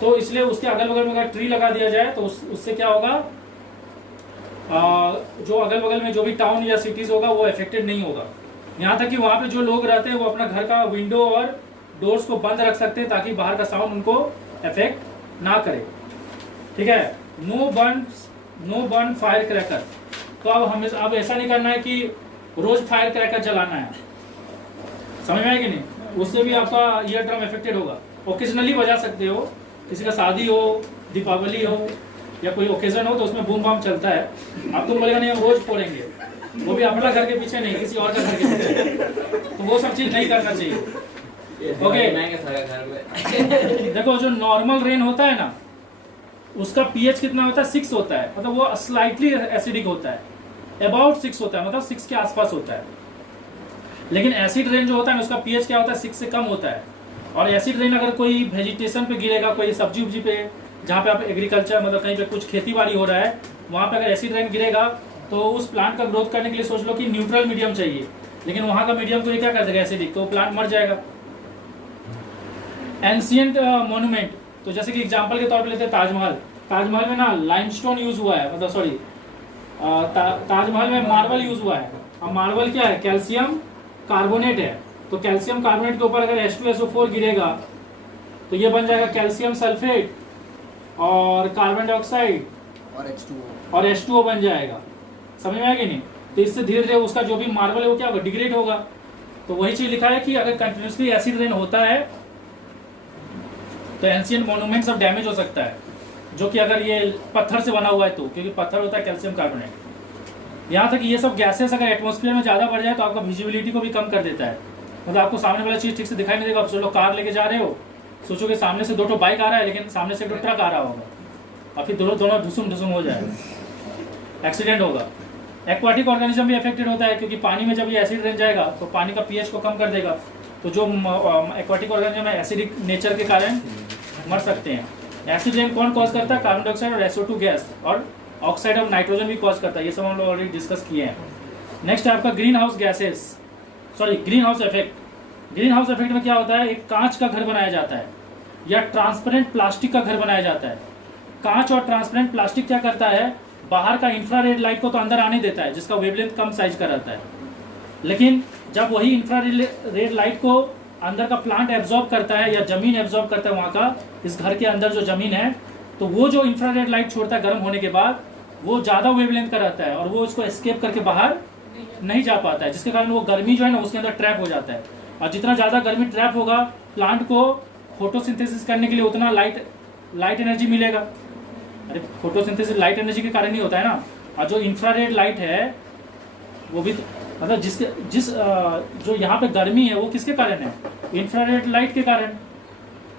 तो इसलिए उसके अगल बगल में अगर ट्री लगा दिया जाए तो उससे क्या होगा, जो अगल बगल में जो भी टाउन या सिटीज़ होगा वो अफेक्टेड नहीं होगा। यहाँ तक कि वहाँ पे जो लोग रहते हैं वो अपना घर का विंडो और डोर्स को बंद रख सकते हैं ताकि बाहर का साउंड उनको अफेक्ट ना करे। ठीक है। No burn fire cracker. तो अब हमें अब ऐसा नहीं करना है कि रोज फायर क्रैकर जलाना है। समझ में आया कि नहीं? उससे भी आपका ईयर ड्रम अफेक्टेड होगा। ओकेजनली बजा सकते हो, किसी का शादी हो, दीपावली हो या कोई ओकेजन हो तो उसमें बूम बम चलता है। अब तुम बोलेगा नहीं हम रोज फोड़ेंगे, वो भी अपना घर के पीछे नहीं, किसी और का घर के पीछे, तो वो सब चीज नहीं करना चाहिए। ओके घर में देखो जो नॉर्मल रेन होता है ना, उसका पीएच कितना होता है? 6 होता है, मतलब वो स्लाइटली एसिडिक होता है, अबाउट 6 होता है, मतलब 6 के आसपास होता है। लेकिन एसिड रेन जो होता है ना, उसका पीएच क्या होता है? 6 से कम होता है। और एसिड रेन अगर कोई वेजिटेशन पे गिरेगा, कोई सब्जी उब्जी पे, जहाँ पे आप एग्रीकल्चर मतलब कहीं पे कुछ खेती बाड़ी हो रहा है, वहाँ पे अगर एसिड रेन गिरेगा तो उस प्लांट का ग्रोथ करने के लिए सोच लो कि न्यूट्रल मीडियम चाहिए, लेकिन वहाँ का मीडियम को ये क्या कर देगा? एसिडिक, तो प्लांट मर जाएगा। एंशियंट मोन्यूमेंट, तो जैसे कि एग्जांपल के तौर पे लेते हैं ताजमहल। ताजमहल में ना लाइमस्टोन यूज हुआ है, मतलब सॉरी ताजमहल में मार्बल यूज हुआ है। अब मार्बल क्या है? कैल्शियम कार्बोनेट है, तो कैल्शियम कार्बोनेट के ऊपर अगर H2SO4 गिरेगा तो ये बन जाएगा कैल्शियम सल्फेट और कार्बन डाइऑक्साइड और H2O बन जाएगा। समझ में आया कि नहीं? तो इससे धीरे धीरे उसका जो भी मार्बल है वो क्या होगा? डिग्रेड होगा। तो वही चीज लिखा है कि अगर कंटिन्यूसली एसिड रेन होता है तो एंशिएंट मॉन्यूमेंट सब डैमेज हो सकता है, जो कि अगर ये पत्थर से बना हुआ है तो, क्योंकि पत्थर होता है कैल्शियम कार्बोनेट। यहाँ तक ये सब गैसेस अगर एटमॉस्फेयर में ज़्यादा बढ़ जाए तो आपका विजिबिलिटी को भी कम कर देता है, मतलब आपको सामने वाला चीज़ ठीक से दिखाई नहीं देगा। आप चलो कार लेके जा रहे हो, सोचो कि सामने से 2 बाइक आ रहा है लेकिन सामने से 1 ट्रक आ रहा होगा, और फिर दोनों ढुसुम हो जाएगा, एक्सीडेंट होगा। एक्वाटिक ऑर्गेनिज्म भी अफेक्टेड होता है, क्योंकि पानी में जब ये एसिड रह जाएगा तो पानी का पीएच को कम कर देगा, तो जो एक्वाटिक ऑर्गेनिज्म है एसिडिक नेचर के कारण मर सकते हैं। एसिड रेन कौन कॉज करता है? कार्बन डाइऑक्साइड और SO2 गैस, और ऑक्साइड ऑफ नाइट्रोजन भी कॉज करता है। ये सब हम लोग ऑलरेडी डिस्कस किए हैं। नेक्स्ट है आपका green house gases, sorry green house effect. Green house effect में क्या होता है? एक कांच का घर बनाया जाता है या ट्रांसपेरेंट प्लास्टिक का घर बनाया जाता है। कांच और ट्रांसपेरेंट प्लास्टिक क्या करता है? बाहर का इंफ्रारेड लाइट को तो अंदर आने देता है, जिसका वेवलेंथ कम साइज का रहता है, लेकिन जब वही इंफ्रारेड लाइट को अंदर का प्लांट एब्जॉर्ब करता है या जमीन एब्जॉर्ब करता है, वहाँ का इस घर के अंदर जो जमीन है, तो वो जो इंफ्रारेड लाइट छोड़ता है गर्म होने के बाद, वो ज़्यादा वेवलेंथ का रहता है और वो उसको एस्केप करके बाहर नहीं जा पाता है, जिसके कारण वो गर्मी जो है ना उसके अंदर ट्रैप हो जाता है। और जितना ज़्यादा गर्मी ट्रैप होगा, प्लांट को फोटोसिंथेसिस करने के लिए उतना लाइट एनर्जी मिलेगा। अरे फोटोसिंथेसिस लाइट एनर्जी के कारण ही होता है ना। और जो इंफ्रारेड लाइट है वो भी मतलब जो यहाँ पे गर्मी है वो किसके कारण है? इंफ्रारेड लाइट के कारण।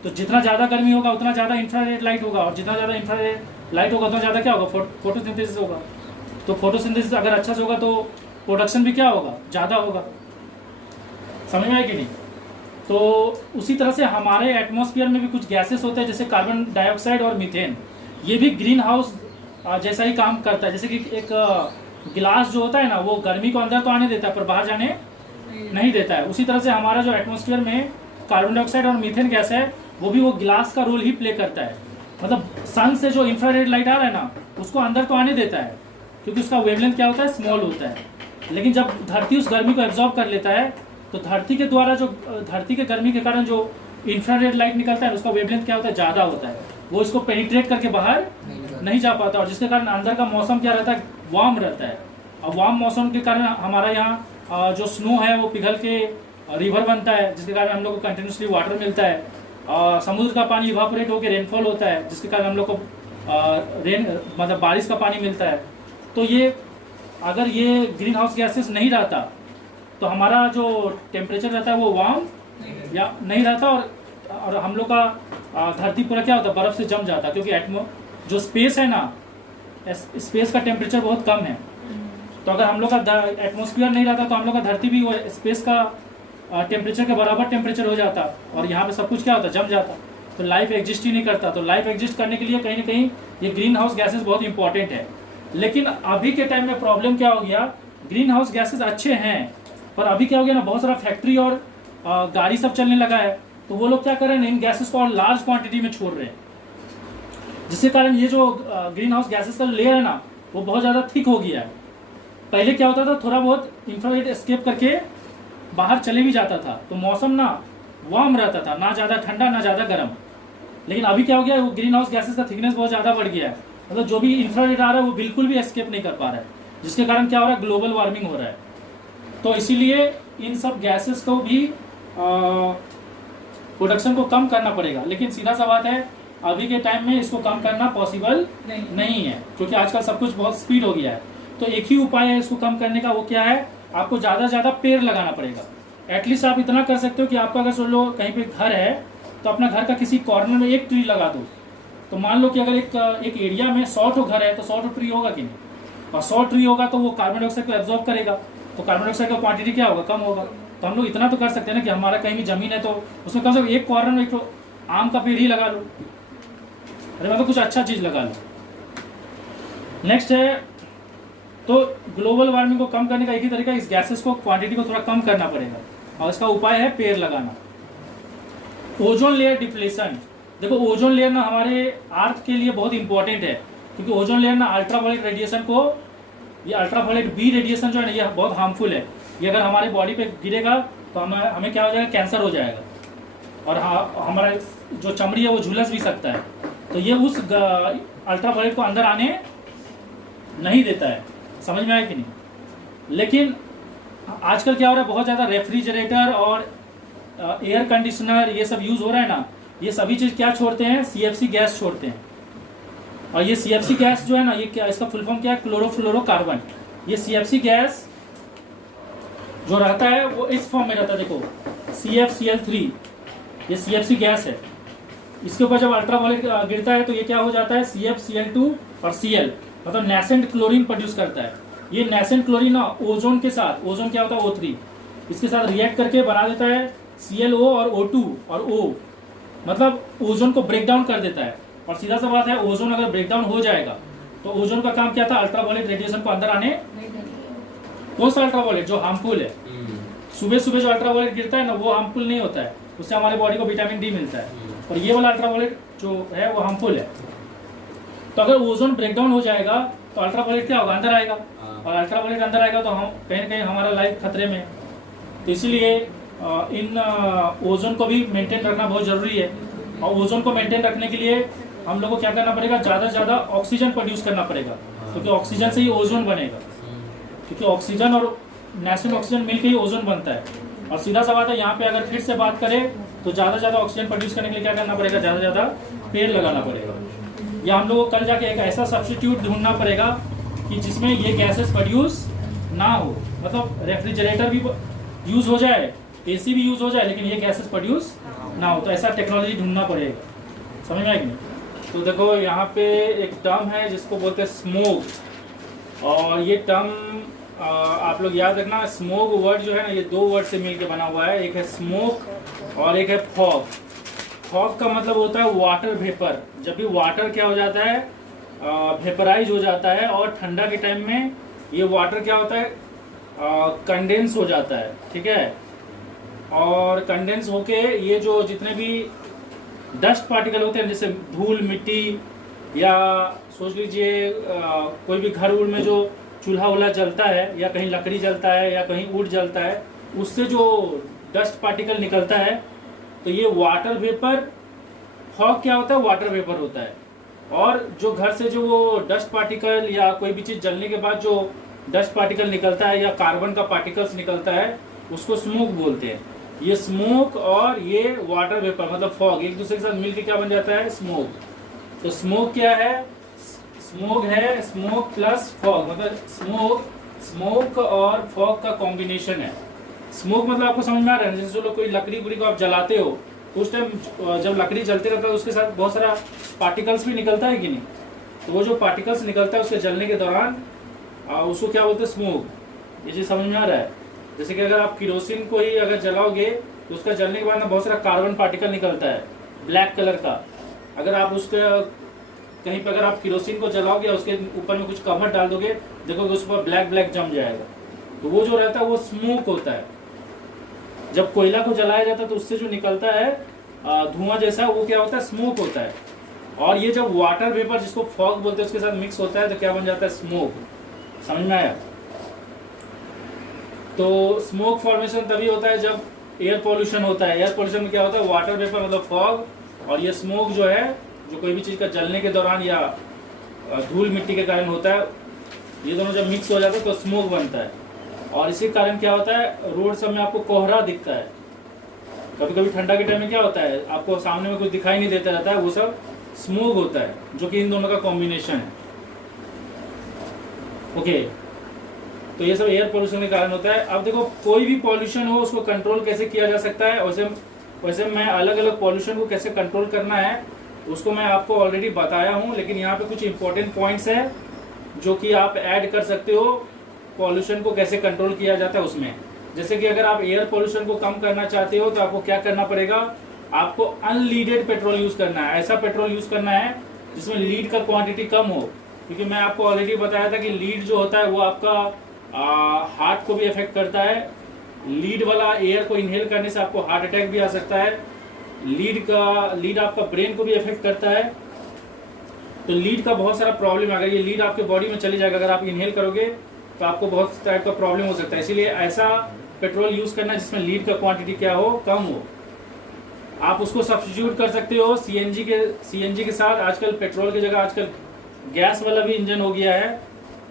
तो जितना ज़्यादा गर्मी होगा उतना ज़्यादा इंफ्रारेड लाइट होगा, और जितना ज़्यादा इंफ्रारेड लाइट होगा उतना ज़्यादा क्या होगा? फोटोसिंथेसिस होगा। तो फोटोसिंथेसिस अगर अच्छा से होगा तो प्रोडक्शन भी क्या होगा? ज़्यादा होगा। समझ में आया कि नहीं? तो उसी तरह से हमारे एटमॉस्फेयर में भी कुछ गैसेस होते हैं, जैसे कार्बन डाइऑक्साइड और मीथेन। ये भी ग्रीन हाउस जैसा ही काम करता है। जैसे कि एक गिलास जो होता है ना, वो गर्मी को अंदर तो आने देता है पर बाहर जाने नहीं देता है। उसी तरह से हमारा जो एटमॉस्फेयर में कार्बन डाइऑक्साइड और मीथेन गैस है, वो भी वो गिलास का रोल ही प्ले करता है। मतलब सन से जो इंफ्रारेड लाइट आ रहा है ना, उसको अंदर तो आने देता है, क्योंकि उसका वेवलेंथ क्या होता है? स्मॉल होता है। लेकिन जब धरती उस गर्मी को एब्जॉर्ब कर लेता है, तो धरती के द्वारा जो धरती के गर्मी के कारण जो इंफ्रारेड लाइट निकलता है उसका वेवलेंथ क्या होता है? ज़्यादा होता है। वो इसको पेनिट्रेट करके बाहर नहीं जा पाता, और जिसके कारण अंदर का मौसम क्या रहता है? वार्म रहता है। और वार्म मौसम के कारण हमारा यहाँ जो स्नो है वो पिघल के रिवर बनता है, जिसके कारण हम लोग को कंटिन्यूसली वाटर मिलता है। समुद्र का पानी इवापोरेट होकर रेनफॉल होता है, जिसके कारण हम लोग को मतलब बारिश का पानी मिलता है। तो ये अगर ये ग्रीन हाउस गैसेस नहीं रहता तो हमारा जो टेम्परेचर रहता है वो वार्म या नहीं रहता, और हम लोग का धरती पूरा क्या होता है? बर्फ से जम जाता, क्योंकि जो स्पेस है ना, स्पेस का टेम्परेचर बहुत कम है। तो अगर हम लोग का एटमॉस्फेयर नहीं रहता तो हम लोग का धरती भी वो स्पेस का टेम्परेचर के बराबर टेम्परेचर हो जाता, और यहाँ पे सब कुछ क्या होता? जम जाता। तो लाइफ एग्जिस्ट ही नहीं करता। तो लाइफ एग्जिस्ट करने के लिए कहीं ना कहीं ये ग्रीन हाउस गैसेस बहुत इंपॉर्टेंट है। लेकिन अभी के टाइम में प्रॉब्लम क्या हो गया? ग्रीन हाउस गैसेस अच्छे हैं, पर अभी क्या हो गया ना, बहुत सारा फैक्ट्री और गाड़ी सब चलने लगा है, तो वो लोग क्या कर रहे हैं? इन गैसेस को और लार्ज क्वांटिटी में छोड़ रहे हैं, जिसके कारण ये जो ग्रीन हाउस गैसेस का लेयर है ना, वो बहुत ज़्यादा थिक हो गया है। पहले क्या होता था? थोड़ा बहुत इंफ्रारेड एस्केप करके बाहर चले भी जाता था, तो मौसम ना वार्म रहता था, ना ज़्यादा ठंडा ना ज़्यादा गर्म। लेकिन अभी क्या हो गया? वो ग्रीन हाउस गैसेस का थिकनेस बहुत ज़्यादा बढ़ गया है, मतलब जो भी इंफ्रारेड आ रहा है वो बिल्कुल भी एस्केप नहीं कर पा रहा है, जिसके कारण क्या हो रहा है? ग्लोबल वार्मिंग हो रहा है। तो इसीलिए इन सब गैसेस को भी प्रोडक्शन को कम करना पड़ेगा, लेकिन सीधा सा बात है अभी के टाइम में इसको कम करना पॉसिबल नहीं है, क्योंकि आजकल सब कुछ बहुत स्पीड हो गया है। तो एक ही उपाय है इसको कम करने का, वो क्या है, आपको ज़्यादा से ज़्यादा पेड़ लगाना पड़ेगा। एटलीस्ट आप इतना कर सकते हो कि आपका अगर सोच लो कहीं पे घर है तो अपना घर का किसी कॉर्नर में एक ट्री लगा दो। तो मान लो कि अगर एक एरिया में 100 घर है तो 100 ट्री होगा कि नहीं, और 100 ट्री होगा तो वो कार्बन डाइऑक्साइड को एब्जॉर्ब करेगा, तो कार्बन डाइऑक्साइड का क्वांटिटी क्या होगा, कम होगा। तो हम लोग इतना तो कर सकते हैं ना कि हमारा कहीं भी जमीन है तो उसमें कम से कम एक कॉर्नर में एक तो आम का पेड़ ही लगा लो, अरे मतलब कुछ अच्छा चीज़ लगा लो। नेक्स्ट है, तो ग्लोबल वार्मिंग को कम करने का एक ही तरीका, इस गैसेस को क्वांटिटी को थोड़ा कम करना पड़ेगा, और इसका उपाय है पेड़ लगाना। ओजोन लेयर डिप्लेशन, देखो ओजोन लेयर ना हमारे अर्थ के लिए बहुत इंपॉर्टेंट है, क्योंकि ओजोन लेयर ना अल्ट्रावायलेट रेडिएशन को, ये अल्ट्रावायलेट बी रेडिएशन जो है ना ये बहुत हार्मफुल है। ये अगर हमारे बॉडी पे गिरेगा तो हमें क्या हो जाएगा, कैंसर हो जाएगा, और हमारा जो चमड़ी है वो झुलस भी सकता है। तो ये उस अल्ट्रावायलेट को अंदर आने नहीं देता है, समझ में आया कि नहीं। लेकिन आजकल क्या हो रहा है, बहुत ज़्यादा रेफ्रिजरेटर और एयर कंडीशनर ये सब यूज़ हो रहा है ना, ये सभी चीज़ क्या छोड़ते हैं, CFC गैस छोड़ते हैं। और ये CFC गैस जो है ना, ये क्या, इसका फुल फॉर्म क्या है, क्लोरोफ्लोरोकार्बन। ये CFC गैस जो रहता है वो इस फॉर्म में रहता है, देखो CFCl3, ये CFC गैस है। इसके ऊपर जब अल्ट्रावायलेट गिरता है तो ये क्या हो जाता है, CFCl2 और Cl, मतलब नेसेंट क्लोरीन प्रोड्यूस करता है। ये नेसेंट क्लोरीन ना ओजोन के साथ, ओजोन क्या होता है O3, इसके साथ रिएक्ट करके बना देता है ClO और O2 और O, मतलब ओजोन को ब्रेक डाउन कर देता है। और सीधा सा बात है, ओजोन अगर ब्रेक डाउन हो जाएगा तो ओजोन का काम क्या था, अल्ट्रावायलेट रेडिएशन को अंदर आने, कौन सा अल्ट्रावायलेट जो हार्मफुल है, सुबह सुबह जो अल्ट्रावायलेट गिरता है ना वो हार्मफुल नहीं होता है, उससे हमारे बॉडी को विटामिन डी मिलता है, और ये वाला अल्ट्रावायलेट जो है वो हार्मफुल है। तो अगर ओजोन ब्रेक डाउन हो जाएगा तो अल्ट्रावायलेट क्या होगा, अंदर आएगा, और अल्ट्रावायलेट अंदर आएगा तो हम कहीं ना कहीं हमारा लाइफ खतरे में। तो इसलिए इन ओजोन को भी मेंटेन रखना बहुत ज़रूरी है। और ओजोन को मेंटेन रखने के लिए हम लोग को क्या करना पड़ेगा, ज़्यादा से ज़्यादा ऑक्सीजन प्रोड्यूस करना पड़ेगा, क्योंकि ऑक्सीजन से ही ओजोन बनेगा, क्योंकि ऑक्सीजन और नेचुरल ऑक्सीजन मिलकर ही ओजोन बनता है। और सीधा सा बात है, यहाँ पे अगर फिर से बात करें तो ज़्यादा से ज़्यादा ऑक्सीजन प्रोड्यूस करने के लिए क्या करना पड़ेगा, ज़्यादा से ज़्यादा पेड़ लगाना पड़ेगा, या हम लोग को कल जाके एक ऐसा सब्स्टिट्यूट ढूंढना पड़ेगा कि जिसमें ये गैसेस प्रोड्यूस ना हो, मतलब रेफ्रिजरेटर भी यूज़ हो जाए, AC भी यूज़ हो जाए, लेकिन ये गैसेस प्रोड्यूस ना हो। तो ऐसा टेक्नोलॉजी ढूंढना पड़ेगा, समझ में आए कि नहीं। तो देखो यहाँ पे एक टर्म है जिसको बोलते हैं स्मोक, और ये टर्म आप लोग याद रखना, स्मोक वर्ड जो है ना ये दो वर्ड से मिलकर बना हुआ है, एक है स्मोक और एक है फॉग। फॉग का मतलब होता है वाटर वेपर, जब भी वाटर क्या हो जाता है, वेपराइज हो जाता है, और ठंडा के टाइम में ये वाटर क्या होता है, कंडेंस हो जाता है, ठीक है। और कंडेंस होके ये जो जितने भी डस्ट पार्टिकल होते हैं, जैसे धूल मिट्टी, या सोच लीजिए कोई भी घर उड़ में जो चूल्हा उल्हा जलता है, या कहीं लकड़ी जलता है, या कहीं ऊड जलता है, उससे जो डस्ट पार्टिकल निकलता है, तो ये वाटर वेपर, फॉग क्या होता है, वाटर वेपर होता है। और जो घर से जो वो डस्ट पार्टिकल या कोई भी चीज़ जलने के बाद जो डस्ट पार्टिकल निकलता है या कार्बन का पार्टिकल्स निकलता है, उसको स्मोक बोलते हैं। ये स्मोक और ये वाटर वेपर मतलब फॉग एक दूसरे के साथ मिलकर क्या बन जाता है, स्मोक। तो स्मोक क्या है, स्मोक है स्मोक प्लस फॉग, मतलब स्मोक और फॉग का कॉम्बिनेशन है। स्मोक मतलब आपको समझ में आ रहा है, जैसे लोग कोई लकड़ी बुड़ी को आप जलाते हो, उस टाइम जब लकड़ी जलते रहता है उसके साथ बहुत सारा पार्टिकल्स भी निकलता है कि नहीं, तो वो जो पार्टिकल्स निकलता है उसके जलने के दौरान उसको क्या बोलते हैं, स्मोक। ये चीज़ समझ में आ रहा है। जैसे कि अगर आप किरोसिन को ही अगर जलाओगे तो उसका जलने के बाद ना बहुत सारा कार्बन पार्टिकल निकलता है ब्लैक कलर का। अगर आप उसके कहीं पर अगर आप किरोसिन को जलाओगे और उसके ऊपर में कुछ कवर डाल दोगे, देखोगे उस पर ब्लैक ब्लैक जम जाएगा, तो वो जो रहता है वो स्मोक होता है। जब कोयला को जलाया जाता है तो उससे जो निकलता है धुआं जैसा, वो क्या होता है, स्मोक होता है। और ये जब वाटर वेपर जिसको फॉग बोलते हैं उसके साथ मिक्स होता है तो क्या बन जाता है, स्मोक। समझ में आया। तो स्मोक फॉर्मेशन तभी होता है जब एयर पोल्यूशन होता है। एयर पोल्यूशन में क्या होता है, वाटर वेपर मतलब फॉग, और ये स्मोक जो है जो कोई भी चीज़ का जलने के दौरान या धूल मिट्टी के कारण होता है, ये दोनों जब मिक्स हो जाता है तो स्मोक बनता है। और इसी कारण क्या होता है, रोड सब में आपको कोहरा दिखता है, कभी कभी ठंडा के टाइम में क्या होता है, आपको सामने में कुछ दिखाई नहीं देता रहता है, वो सब स्मोक होता है, जो कि इन दोनों का कॉम्बिनेशन है। ओके, तो ये सब एयर पोल्यूशन के कारण होता है। अब देखो कोई भी पॉल्यूशन हो उसको कंट्रोल कैसे किया जा सकता है, वैसे मैं अलग अलग पॉल्यूशन को कैसे कंट्रोल करना है उसको मैं आपको ऑलरेडी बताया हूँ, लेकिन यहाँ पे कुछ इंपॉर्टेंट पॉइंट्स है जो कि आप ऐड कर सकते हो पॉल्यूशन को कैसे कंट्रोल किया जाता है उसमें। जैसे कि अगर आप एयर पॉल्यूशन को कम करना चाहते हो तो आपको क्या करना पड़ेगा, आपको अनलीडेड पेट्रोल यूज करना है। ऐसा पेट्रोल यूज करना है जिसमें लीड का क्वांटिटी कम हो, क्योंकि मैं आपको ऑलरेडी बताया था कि लीड जो होता है वो आपका हार्ट को भी अफेक्ट करता है। लीड वाला एयर को इनहेल करने से आपको हार्ट अटैक भी आ सकता है। लीड आपका ब्रेन को भी अफेक्ट करता है। तो लीड का बहुत सारा प्रॉब्लम है। अगर ये लीड आपके बॉडी में चली जाएगा, अगर आप इनहेल करोगे तो आपको बहुत टाइप का प्रॉब्लम हो सकता है। इसीलिए ऐसा पेट्रोल यूज करना जिसमें लीड का क्वांटिटी क्या हो, कम हो। आप उसको सब्स्टिट्यूट कर सकते हो सीएनजी के साथ। आजकल पेट्रोल की जगह आजकल गैस वाला भी इंजन हो गया है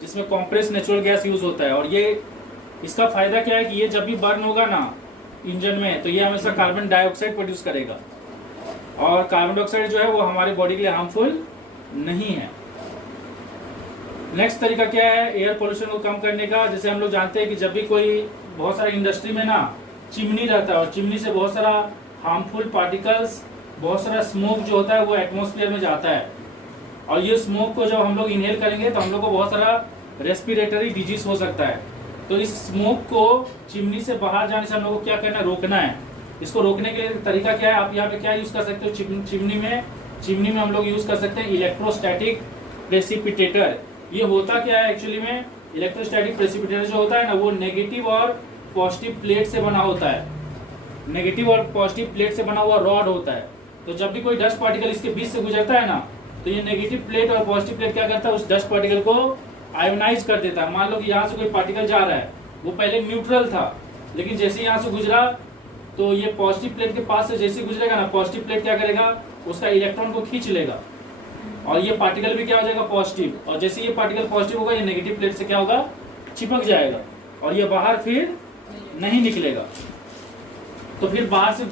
जिसमें कॉम्प्रेस नेचुरल गैस यूज होता है। और ये इसका फायदा क्या है कि ये जब भी बर्न होगा ना इंजन में, तो ये हमेशा कार्बन डाइऑक्साइड प्रोड्यूस करेगा, और कार्बन डाइऑक्साइड जो है वो हमारे बॉडी के लिए हार्मफुल नहीं है। नेक्स्ट तरीका क्या है एयर पोल्यूशन को कम करने का। जैसे हम लोग जानते हैं कि जब भी कोई बहुत सारा इंडस्ट्री में ना चिमनी रहता है और चिमनी से बहुत सारा हार्मफुल पार्टिकल्स, बहुत सारा स्मोक जो होता है वो एटमॉस्फेयर में जाता है, और ये स्मोक को जब हम लोग इनहेल करेंगे तो हम लोग को बहुत सारा रेस्पिरेटरी डिजीज हो सकता है। तो इस स्मोक को चिमनी से बाहर जाने से हम लोग को क्या करना है, रोकना है। इसको रोकने के लिए तरीका क्या है, आप यहाँ पे क्या यूज कर सकते हो, चिमनी में हम लोग यूज कर सकते हैं इलेक्ट्रोस्टैटिक प्रेसिपिटेटर। ये होता क्या है एक्चुअली में, इलेक्ट्रोस्टैटिक प्रेसिपिटेटर जो होता है ना वो नेगेटिव और पॉजिटिव प्लेट से बना होता है। नेगेटिव और पॉजिटिव प्लेट से बना हुआ रॉड होता है। तो जब भी कोई डस्ट पार्टिकल इसके बीच से गुजरता है ना, तो ये नेगेटिव प्लेट और पॉजिटिव प्लेट क्या करता है, उस डस्ट पार्टिकल को आयोनाइज कर देता है। मान लो कि यहाँ से कोई पार्टिकल जा रहा है, वो पहले न्यूट्रल था, लेकिन जैसे यहाँ से गुजरा तो ये पॉजिटिव प्लेट के पास से जैसे गुजरेगा ना, पॉजिटिव प्लेट क्या करेगा, उसका इलेक्ट्रॉन को खींच लेगा, और ये पार्टिकल भी क्या हो जाएगा, पॉजिटिव। और जैसे ये पार्टिकल पॉजिटिव होगा, ये नेगेटिव प्लेट से क्या होगा, चिपक जाएगा, और ये बाहर फिर नहीं निकलेगा। तो फिर बाहर से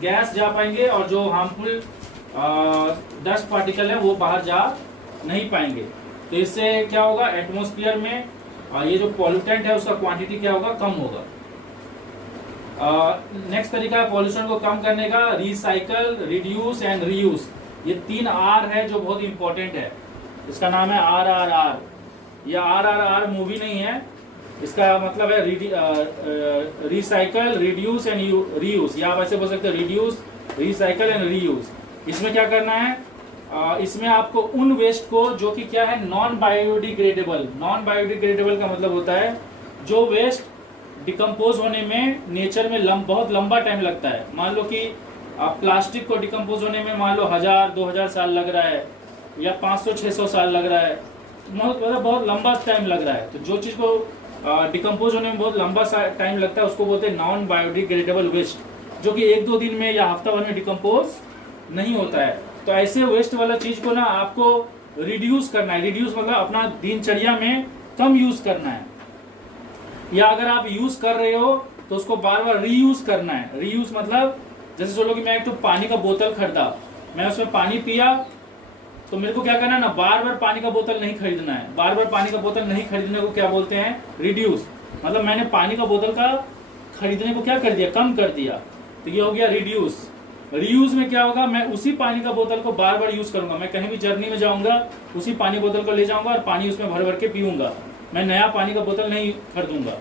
गैस जा पाएंगे, और जो हार्मफुल डस्ट पार्टिकल है वो बाहर जा नहीं पाएंगे। तो इससे क्या होगा, एटमॉस्फेयर में ये जो पॉल्यूटेंट है उसका क्वांटिटी क्या होगा, कम होगा। नेक्स्ट तरीका है पॉल्यूशन को कम करने का, रिसाइकल, रिड्यूस एंड रीयूज। ये 3 R है जो बहुत इंपॉर्टेंट है। इसका नाम है RRR। यह RRR मूवी नहीं है, इसका मतलब है रिसाइकल, रिड्यूस एंड रीयूज, या आप ऐसे बोल सकते हो रिड्यूस, रिसाइकल एंड रीयूज। इसमें क्या करना है, इसमें आपको उन वेस्ट को जो कि क्या है, नॉन बायोडिग्रेडेबल। नॉन बायोडिग्रेडेबल का मतलब होता है जो वेस्ट डिकम्पोज होने में नेचर में बहुत लंबा टाइम लगता है। मान लो कि प्लास्टिक को डिकम्पोज होने में मान लो 1000-2000 साल लग रहा है, या 500-600 साल लग रहा है, बहुत लंबा टाइम लग रहा है। तो जो चीज़ को डिकम्पोज होने में बहुत लंबा टाइम लगता है उसको बोलते हैं नॉन बायोडिग्रेडेबल वेस्ट, जो कि 1-2 दिन में या हफ्ता भर में डिकम्पोज नहीं होता है। तो ऐसे वेस्ट वाला चीज को ना आपको रिड्यूस करना है। रिड्यूस मतलब अपना दिनचर्या में कम यूज करना है, या अगर आप यूज कर रहे हो तो उसको बार बार रीयूज करना है। रीयूज मतलब जैसे सोचो कि मैं एक तो पानी का बोतल खरीदा, मैं उसमें पानी पिया, तो मेरे को क्या करना है ना, बार बार पानी का बोतल नहीं खरीदना है। बार बार पानी का बोतल नहीं खरीदने को क्या बोलते हैं, रिड्यूस। मतलब मैंने पानी का बोतल का खरीदने को क्या कर दिया, कम कर दिया, तो ये हो गया रिड्यूस। रीयूज में क्या होगा, मैं उसी पानी का बोतल को बार बार यूज करूंगा। मैं कहीं भी जर्नी में जाऊंगा उसी पानी बोतल को ले जाऊंगा और पानी उसमें भर भर के पीऊंगा, मैं नया पानी का बोतल नहीं खरीदूंगा।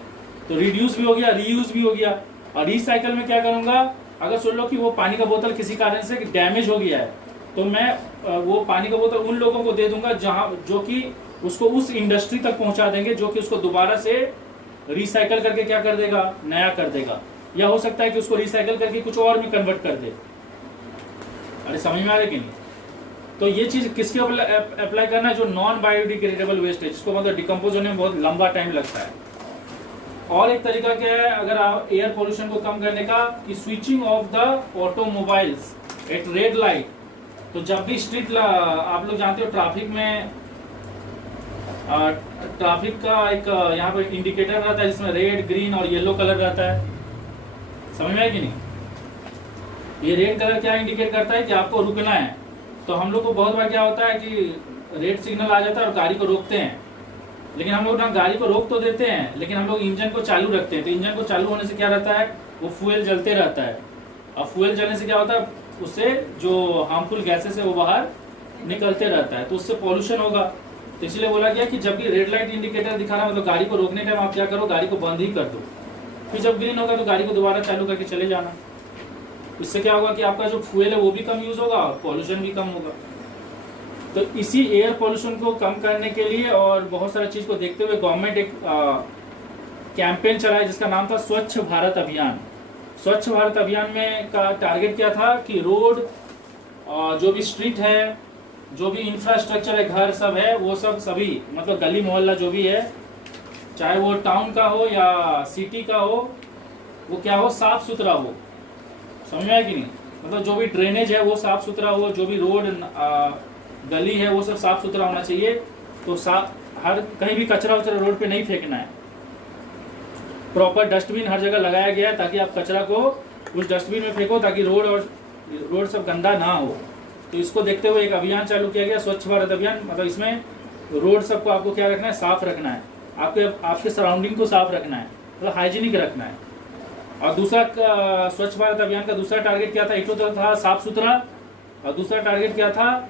तो रिड्यूस भी हो गया, रीयूज भी हो गया। और रिसाइकल में क्या करूंगा, अगर सोच लो कि वो पानी का बोतल किसी कारण से डैमेज हो गया है, तो मैं वो पानी का बोतल उन लोगों को दे दूंगा जो कि उसको उस इंडस्ट्री तक पहुंचा देंगे, जो कि उसको दोबारा से रिसाइकल करके क्या कर देगा, नया कर देगा। या हो सकता है कि उसको रिसाइकल करके कुछ और में कन्वर्ट कर दे। अरे समझ में आ रहा है कि नहीं। तो ये चीज किसके अप्लाई करना है, जो नॉन बायोडिग्रेडेबल वेस्ट है, जिसको मतलब डिकम्पोज होने में बहुत लंबा टाइम लगता है। और एक तरीका क्या है अगर आप एयर पोल्यूशन को कम करने का, कि switching off the automobiles at red light. तो जब भी स्ट्रीट आप लोग जानते हो ट्रैफिक में ट्रैफिक का एक यहाँ पर इंडिकेटर रहता है जिसमें रेड, ग्रीन और येलो कलर रहता है, समझ में आया कि नहीं। ये रेड कलर क्या इंडिकेट करता है कि आपको रुकना है। तो हम लोग को बहुत बार क्या होता है कि रेड सिग्नल आ जाता है और गाड़ी को रोकते हैं, लेकिन हम लोग ना गाड़ी को रोक तो देते हैं, लेकिन हम लोग इंजन को चालू रखते हैं। तो इंजन को चालू होने से क्या रहता है, वो फ्यूल जलते रहता है, और फ्यूल जलने से क्या होता है, उससे जो हार्मफुल गैसेस है वो बाहर निकलते रहता है, तो उससे पॉल्यूशन होगा। तो इसलिए बोला गया कि जब भी रेड लाइट इंडिकेटर दिखा रहा, मतलब गाड़ी को रोकने टाइम आप क्या करो, गाड़ी को बंद ही कर दो, फिर जब ग्रीन होगा तो गाड़ी को दोबारा चालू करके चले जाना। इससे क्या होगा कि आपका जो फ्यूल है वो भी कम यूज होगा और पॉल्यूशन भी कम होगा। तो इसी एयर पॉल्यूशन को कम करने के लिए और बहुत सारी चीज को देखते हुए गवर्नमेंट एक कैंपेन चलाया जिसका नाम था स्वच्छ भारत अभियान। स्वच्छ भारत अभियान में का टारगेट क्या था कि रोड, जो भी स्ट्रीट है, जो भी इंफ्रास्ट्रक्चर है, घर सब है, वो सब सभी मतलब गली मोहल्ला जो भी है, चाहे वो टाउन का हो या सिटी का हो, वो क्या हो, साफ सुथरा हो। समझ में आया कि नहीं? मतलब जो भी ड्रेनेज है वो साफ सुथरा हो, जो भी रोड गली है वो सब साफ सुथरा होना चाहिए। तो हर कहीं भी कचरा वचरा रोड पे नहीं फेंकना है। प्रॉपर डस्टबिन हर जगह लगाया गया है ताकि आप कचरा को उस डस्टबिन में फेंको, ताकि रोड सब गंदा ना हो। तो इसको देखते हुए एक अभियान चालू किया गया, स्वच्छ भारत अभियान। मतलब इसमें रोड सबको आपको क्या रखना है, साफ रखना है, आपके सराउंडिंग को साफ रखना है, मतलब हाइजीनिक रखना है। और दूसरा स्वच्छ भारत अभियान का दूसरा टारगेट क्या था, एक तो था साफ सुथरा, और दूसरा टारगेट क्या था,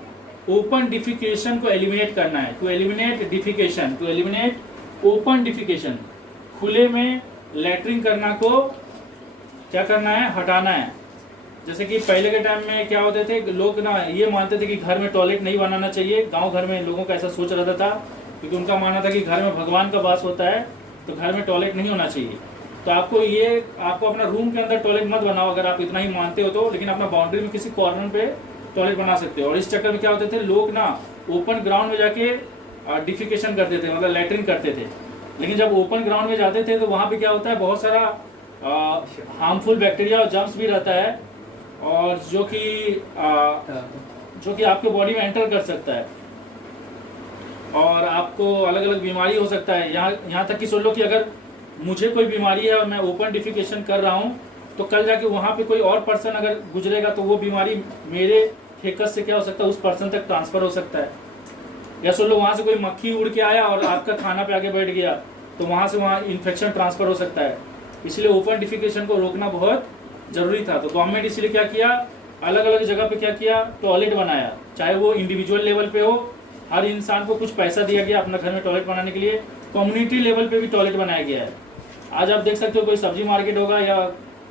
ओपन डिफिकेशन को एलिमिनेट करना है। To eliminate defecation, to eliminate open defecation, खुले में लैट्रिन करना को क्या करना है, हटाना है। जैसे कि पहले के टाइम में क्या होते थे, लोग ना ये मानते थे कि घर में टॉयलेट नहीं बनाना चाहिए। गांव घर में लोगों का ऐसा सोच रहता था, क्योंकि उनका मानना था कि घर में भगवान का वास होता है, तो घर में टॉयलेट नहीं होना चाहिए। तो आपको अपना रूम के अंदर टॉयलेट मत बनाओ अगर आप इतना ही मानते हो तो, लेकिन अपना बाउंड्री में किसी कॉर्नर पे टॉयलेट बना सकते हो। और इस चक्कर में क्या होते थे, लोग ना ओपन ग्राउंड में जाके डिफिकेशन करते थे, मतलब लैट्रिन करते थे। लेकिन जब ओपन ग्राउंड में जाते थे तो वहाँ पे क्या होता है, बहुत सारा हार्मफुल बैक्टीरिया और जर्म्स भी रहता है, और जो कि आपके बॉडी में एंटर कर सकता है और आपको अलग अलग बीमारी हो सकता है। यहाँ तक कि सोच लो कि अगर मुझे कोई बीमारी है और मैं ओपन डिफिकेशन कर रहा हूँ, तो कल जाके वहाँ पे कोई और पर्सन अगर गुजरेगा तो वो बीमारी मेरे फेकस से क्या हो सकता है, उस पर्सन तक ट्रांसफर हो सकता है। या सोच लो वहाँ से कोई मक्खी उड़ के आया और आपका खाना पे आगे बैठ गया, तो वहाँ से वहाँ इन्फेक्शन ट्रांसफर हो सकता है। इसलिए ओपन डिफिकेशन को रोकना बहुत जरूरी था। तो गवर्नमेंट इसलिए क्या किया, अलग अलग जगह पे क्या किया, टॉयलेट बनाया। चाहे वो इंडिविजुअल लेवल पे हो, हर इंसान को कुछ पैसा दिया गया अपना घर में टॉयलेट बनाने के लिए। कम्युनिटी लेवल पे भी टॉयलेट बनाया गया है। आज आप देख सकते हो, कोई सब्जी मार्केट होगा या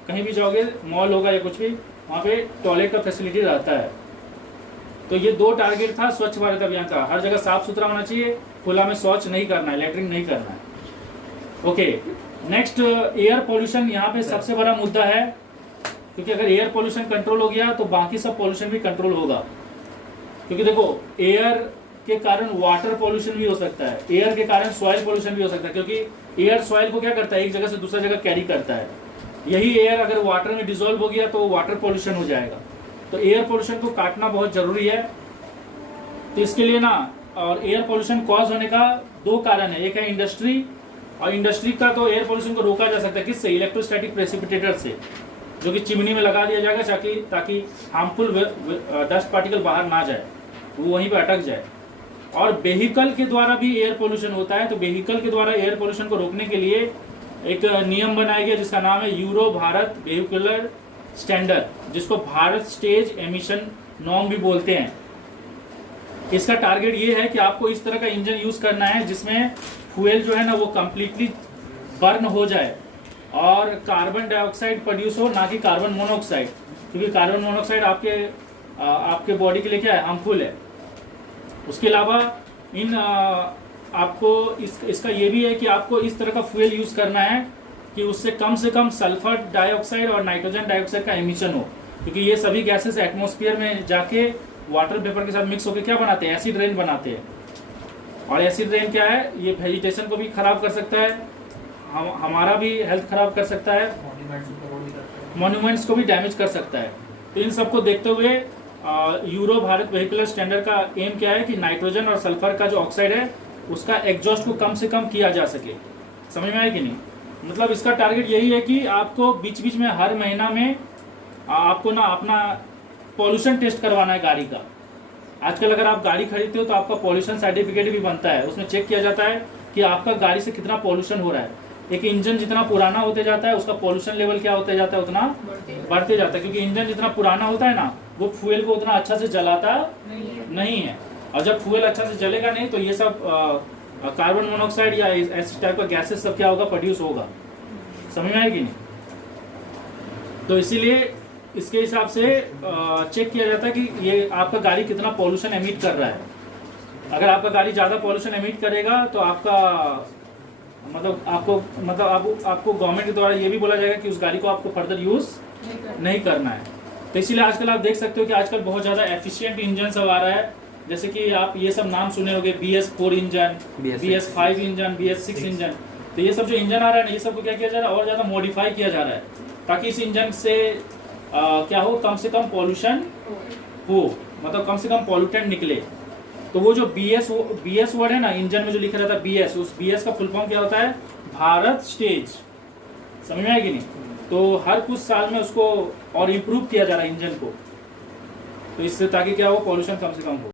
कहीं भी जाओगे, मॉल होगा या कुछ भी, वहाँ पे टॉयलेट का फैसिलिटी रहता है। तो ये दो टारगेट था स्वच्छ भारत अभियान का। हर जगह साफ सुथरा होना चाहिए, खुला में शौच नहीं करना है, लैट्रिन नहीं करना है। ओके, नेक्स्ट एयर पोल्यूशन यहाँ पे सबसे बड़ा मुद्दा है, क्योंकि अगर एयर पोल्यूशन कंट्रोल हो गया तो बाकी सब पोल्यूशन भी कंट्रोल होगा। क्योंकि देखो, एयर के कारण वाटर पोल्यूशन भी हो सकता है, एयर के कारण सॉइल पोल्यूशन भी हो सकता है, क्योंकि एयर सॉइल को क्या करता है, एक जगह से दूसरा जगह कैरी करता है। यही एयर अगर वाटर में डिसॉल्व हो गया तो वाटर पोल्यूशन हो जाएगा। तो एयर पोल्यूशन को काटना बहुत जरूरी है। तो इसके लिए ना, और एयर पोल्यूशन कॉज होने का दो कारण है, एक है इंडस्ट्री, और इंडस्ट्री का तो एयर पोल्यूशन को रोका जा सकता है किससे, इलेक्ट्रोस्टैटिक प्रेसिपिटेटर से, जो कि चिमनी में लगा दिया जाएगा ताकि हार्मफुल डस्ट पार्टिकल बाहर ना जाए, वो वहीं पे अटक जाए। और व्हीकल के द्वारा भी एयर पोल्यूशन होता है। तो व्हीकल के द्वारा एयर पोल्यूशन को रोकने के लिए एक नियम बनाया गया जिसका नाम है यूरो भारत व्हीकुलर स्टैंडर्ड, जिसको भारत स्टेज एमिशन नॉर्म भी बोलते हैं। इसका टारगेट ये है कि आपको इस तरह का इंजन यूज करना है जिसमें फ्यूल जो है ना वो कंप्लीटली बर्न हो जाए और कार्बन डाइऑक्साइड प्रोड्यूस हो, ना कि कार्बन मोनोऑक्साइड, क्योंकि कार्बन मोनोऑक्साइड आपके बॉडी के लिए क्या है, हार्मफुल है। उसके अलावा आपको इसका ये भी है कि आपको इस तरह का फ्यूल यूज करना है कि उससे कम से कम सल्फर डाइऑक्साइड और नाइट्रोजन डाइऑक्साइड का एमिशन हो, क्योंकि ये सभी गैसेस एटमॉस्फेयर में जाके वाटर वेपर के साथ मिक्स होकर क्या बनाते हैं, एसिड रेन बनाते हैं। और एसिड रेन क्या है, ये वेजिटेशन को भी खराब कर सकता है, हमारा भी हेल्थ खराब कर सकता है, मॉन्यूमेंट्स को भी डैमेज कर सकता है। तो इन सबको देखते हुए यूरो भारत व्हीकुलर स्टैंडर्ड का एम क्या है कि नाइट्रोजन और सल्फर का जो ऑक्साइड है उसका एग्जॉस्ट को कम से कम किया जा सके। समझ में आया कि नहीं? मतलब इसका टारगेट यही है कि आपको बीच बीच में हर महीना में आपको ना अपना पॉल्यूशन टेस्ट करवाना है गाड़ी का। आजकल अगर आप गाड़ी खरीदते हो तो आपका पॉल्यूशन सर्टिफिकेट भी बनता है, उसमें चेक किया जाता है कि आपका गाड़ी से कितना पॉल्यूशन हो रहा है। एक इंजन जितना पुराना होते जाता है उसका पॉल्यूशन लेवल क्या होते जाता है, उतना बढ़ते जाता है, क्योंकि इंजन जितना पुराना होता है ना वो फ्यूल को उतना अच्छा से जलाता नहीं है। और जब फ्यूल अच्छा से जलेगा नहीं तो ये सब कार्बन मोनोऑक्साइड या ऐसे टाइप का गैसेस सब क्या होगा, प्रोड्यूस होगा। समझ में आएगी नहीं? तो इसीलिए इसके हिसाब से चेक किया जाता है कि ये आपका गाड़ी कितना पॉल्यूशन एमिट कर रहा है। अगर आपका गाड़ी ज़्यादा पॉल्यूशन एमिट करेगा तो आपका आपको गवर्नमेंट के द्वारा ये भी बोला जाएगा कि उस गाड़ी को आपको फर्दर यूज नहीं करना है। तो इसीलिए आजकल आप देख सकते हो कि आजकल बहुत ज़्यादा एफिशिएंट इंजन सब आ रहा है। जैसे कि आप ये सब नाम सुने होंगे, BS4 engine, BS5 engine, BS6 engine. तो ये सब जो इंजन आ रहा है ना, ये सब को क्या किया जा रहा है, और ज़्यादा मॉडिफाई किया जा रहा है ताकि इस इंजन से क्या हो, कम से कम पॉल्यूशन हो, मतलब कम से कम पॉल्यूटेंट निकले। तो वो जो BS वर्ड है ना इंजन में जो लिखा रहता है BS, उस BS का फुल फॉर्म क्या होता है, भारत स्टेज। समझ में आएगी नहीं? तो हर कुछ साल में उसको और इम्प्रूव किया जा रहा है इंजन को, तो इससे ताकि क्या हो, पॉल्यूशन कम से कम हो।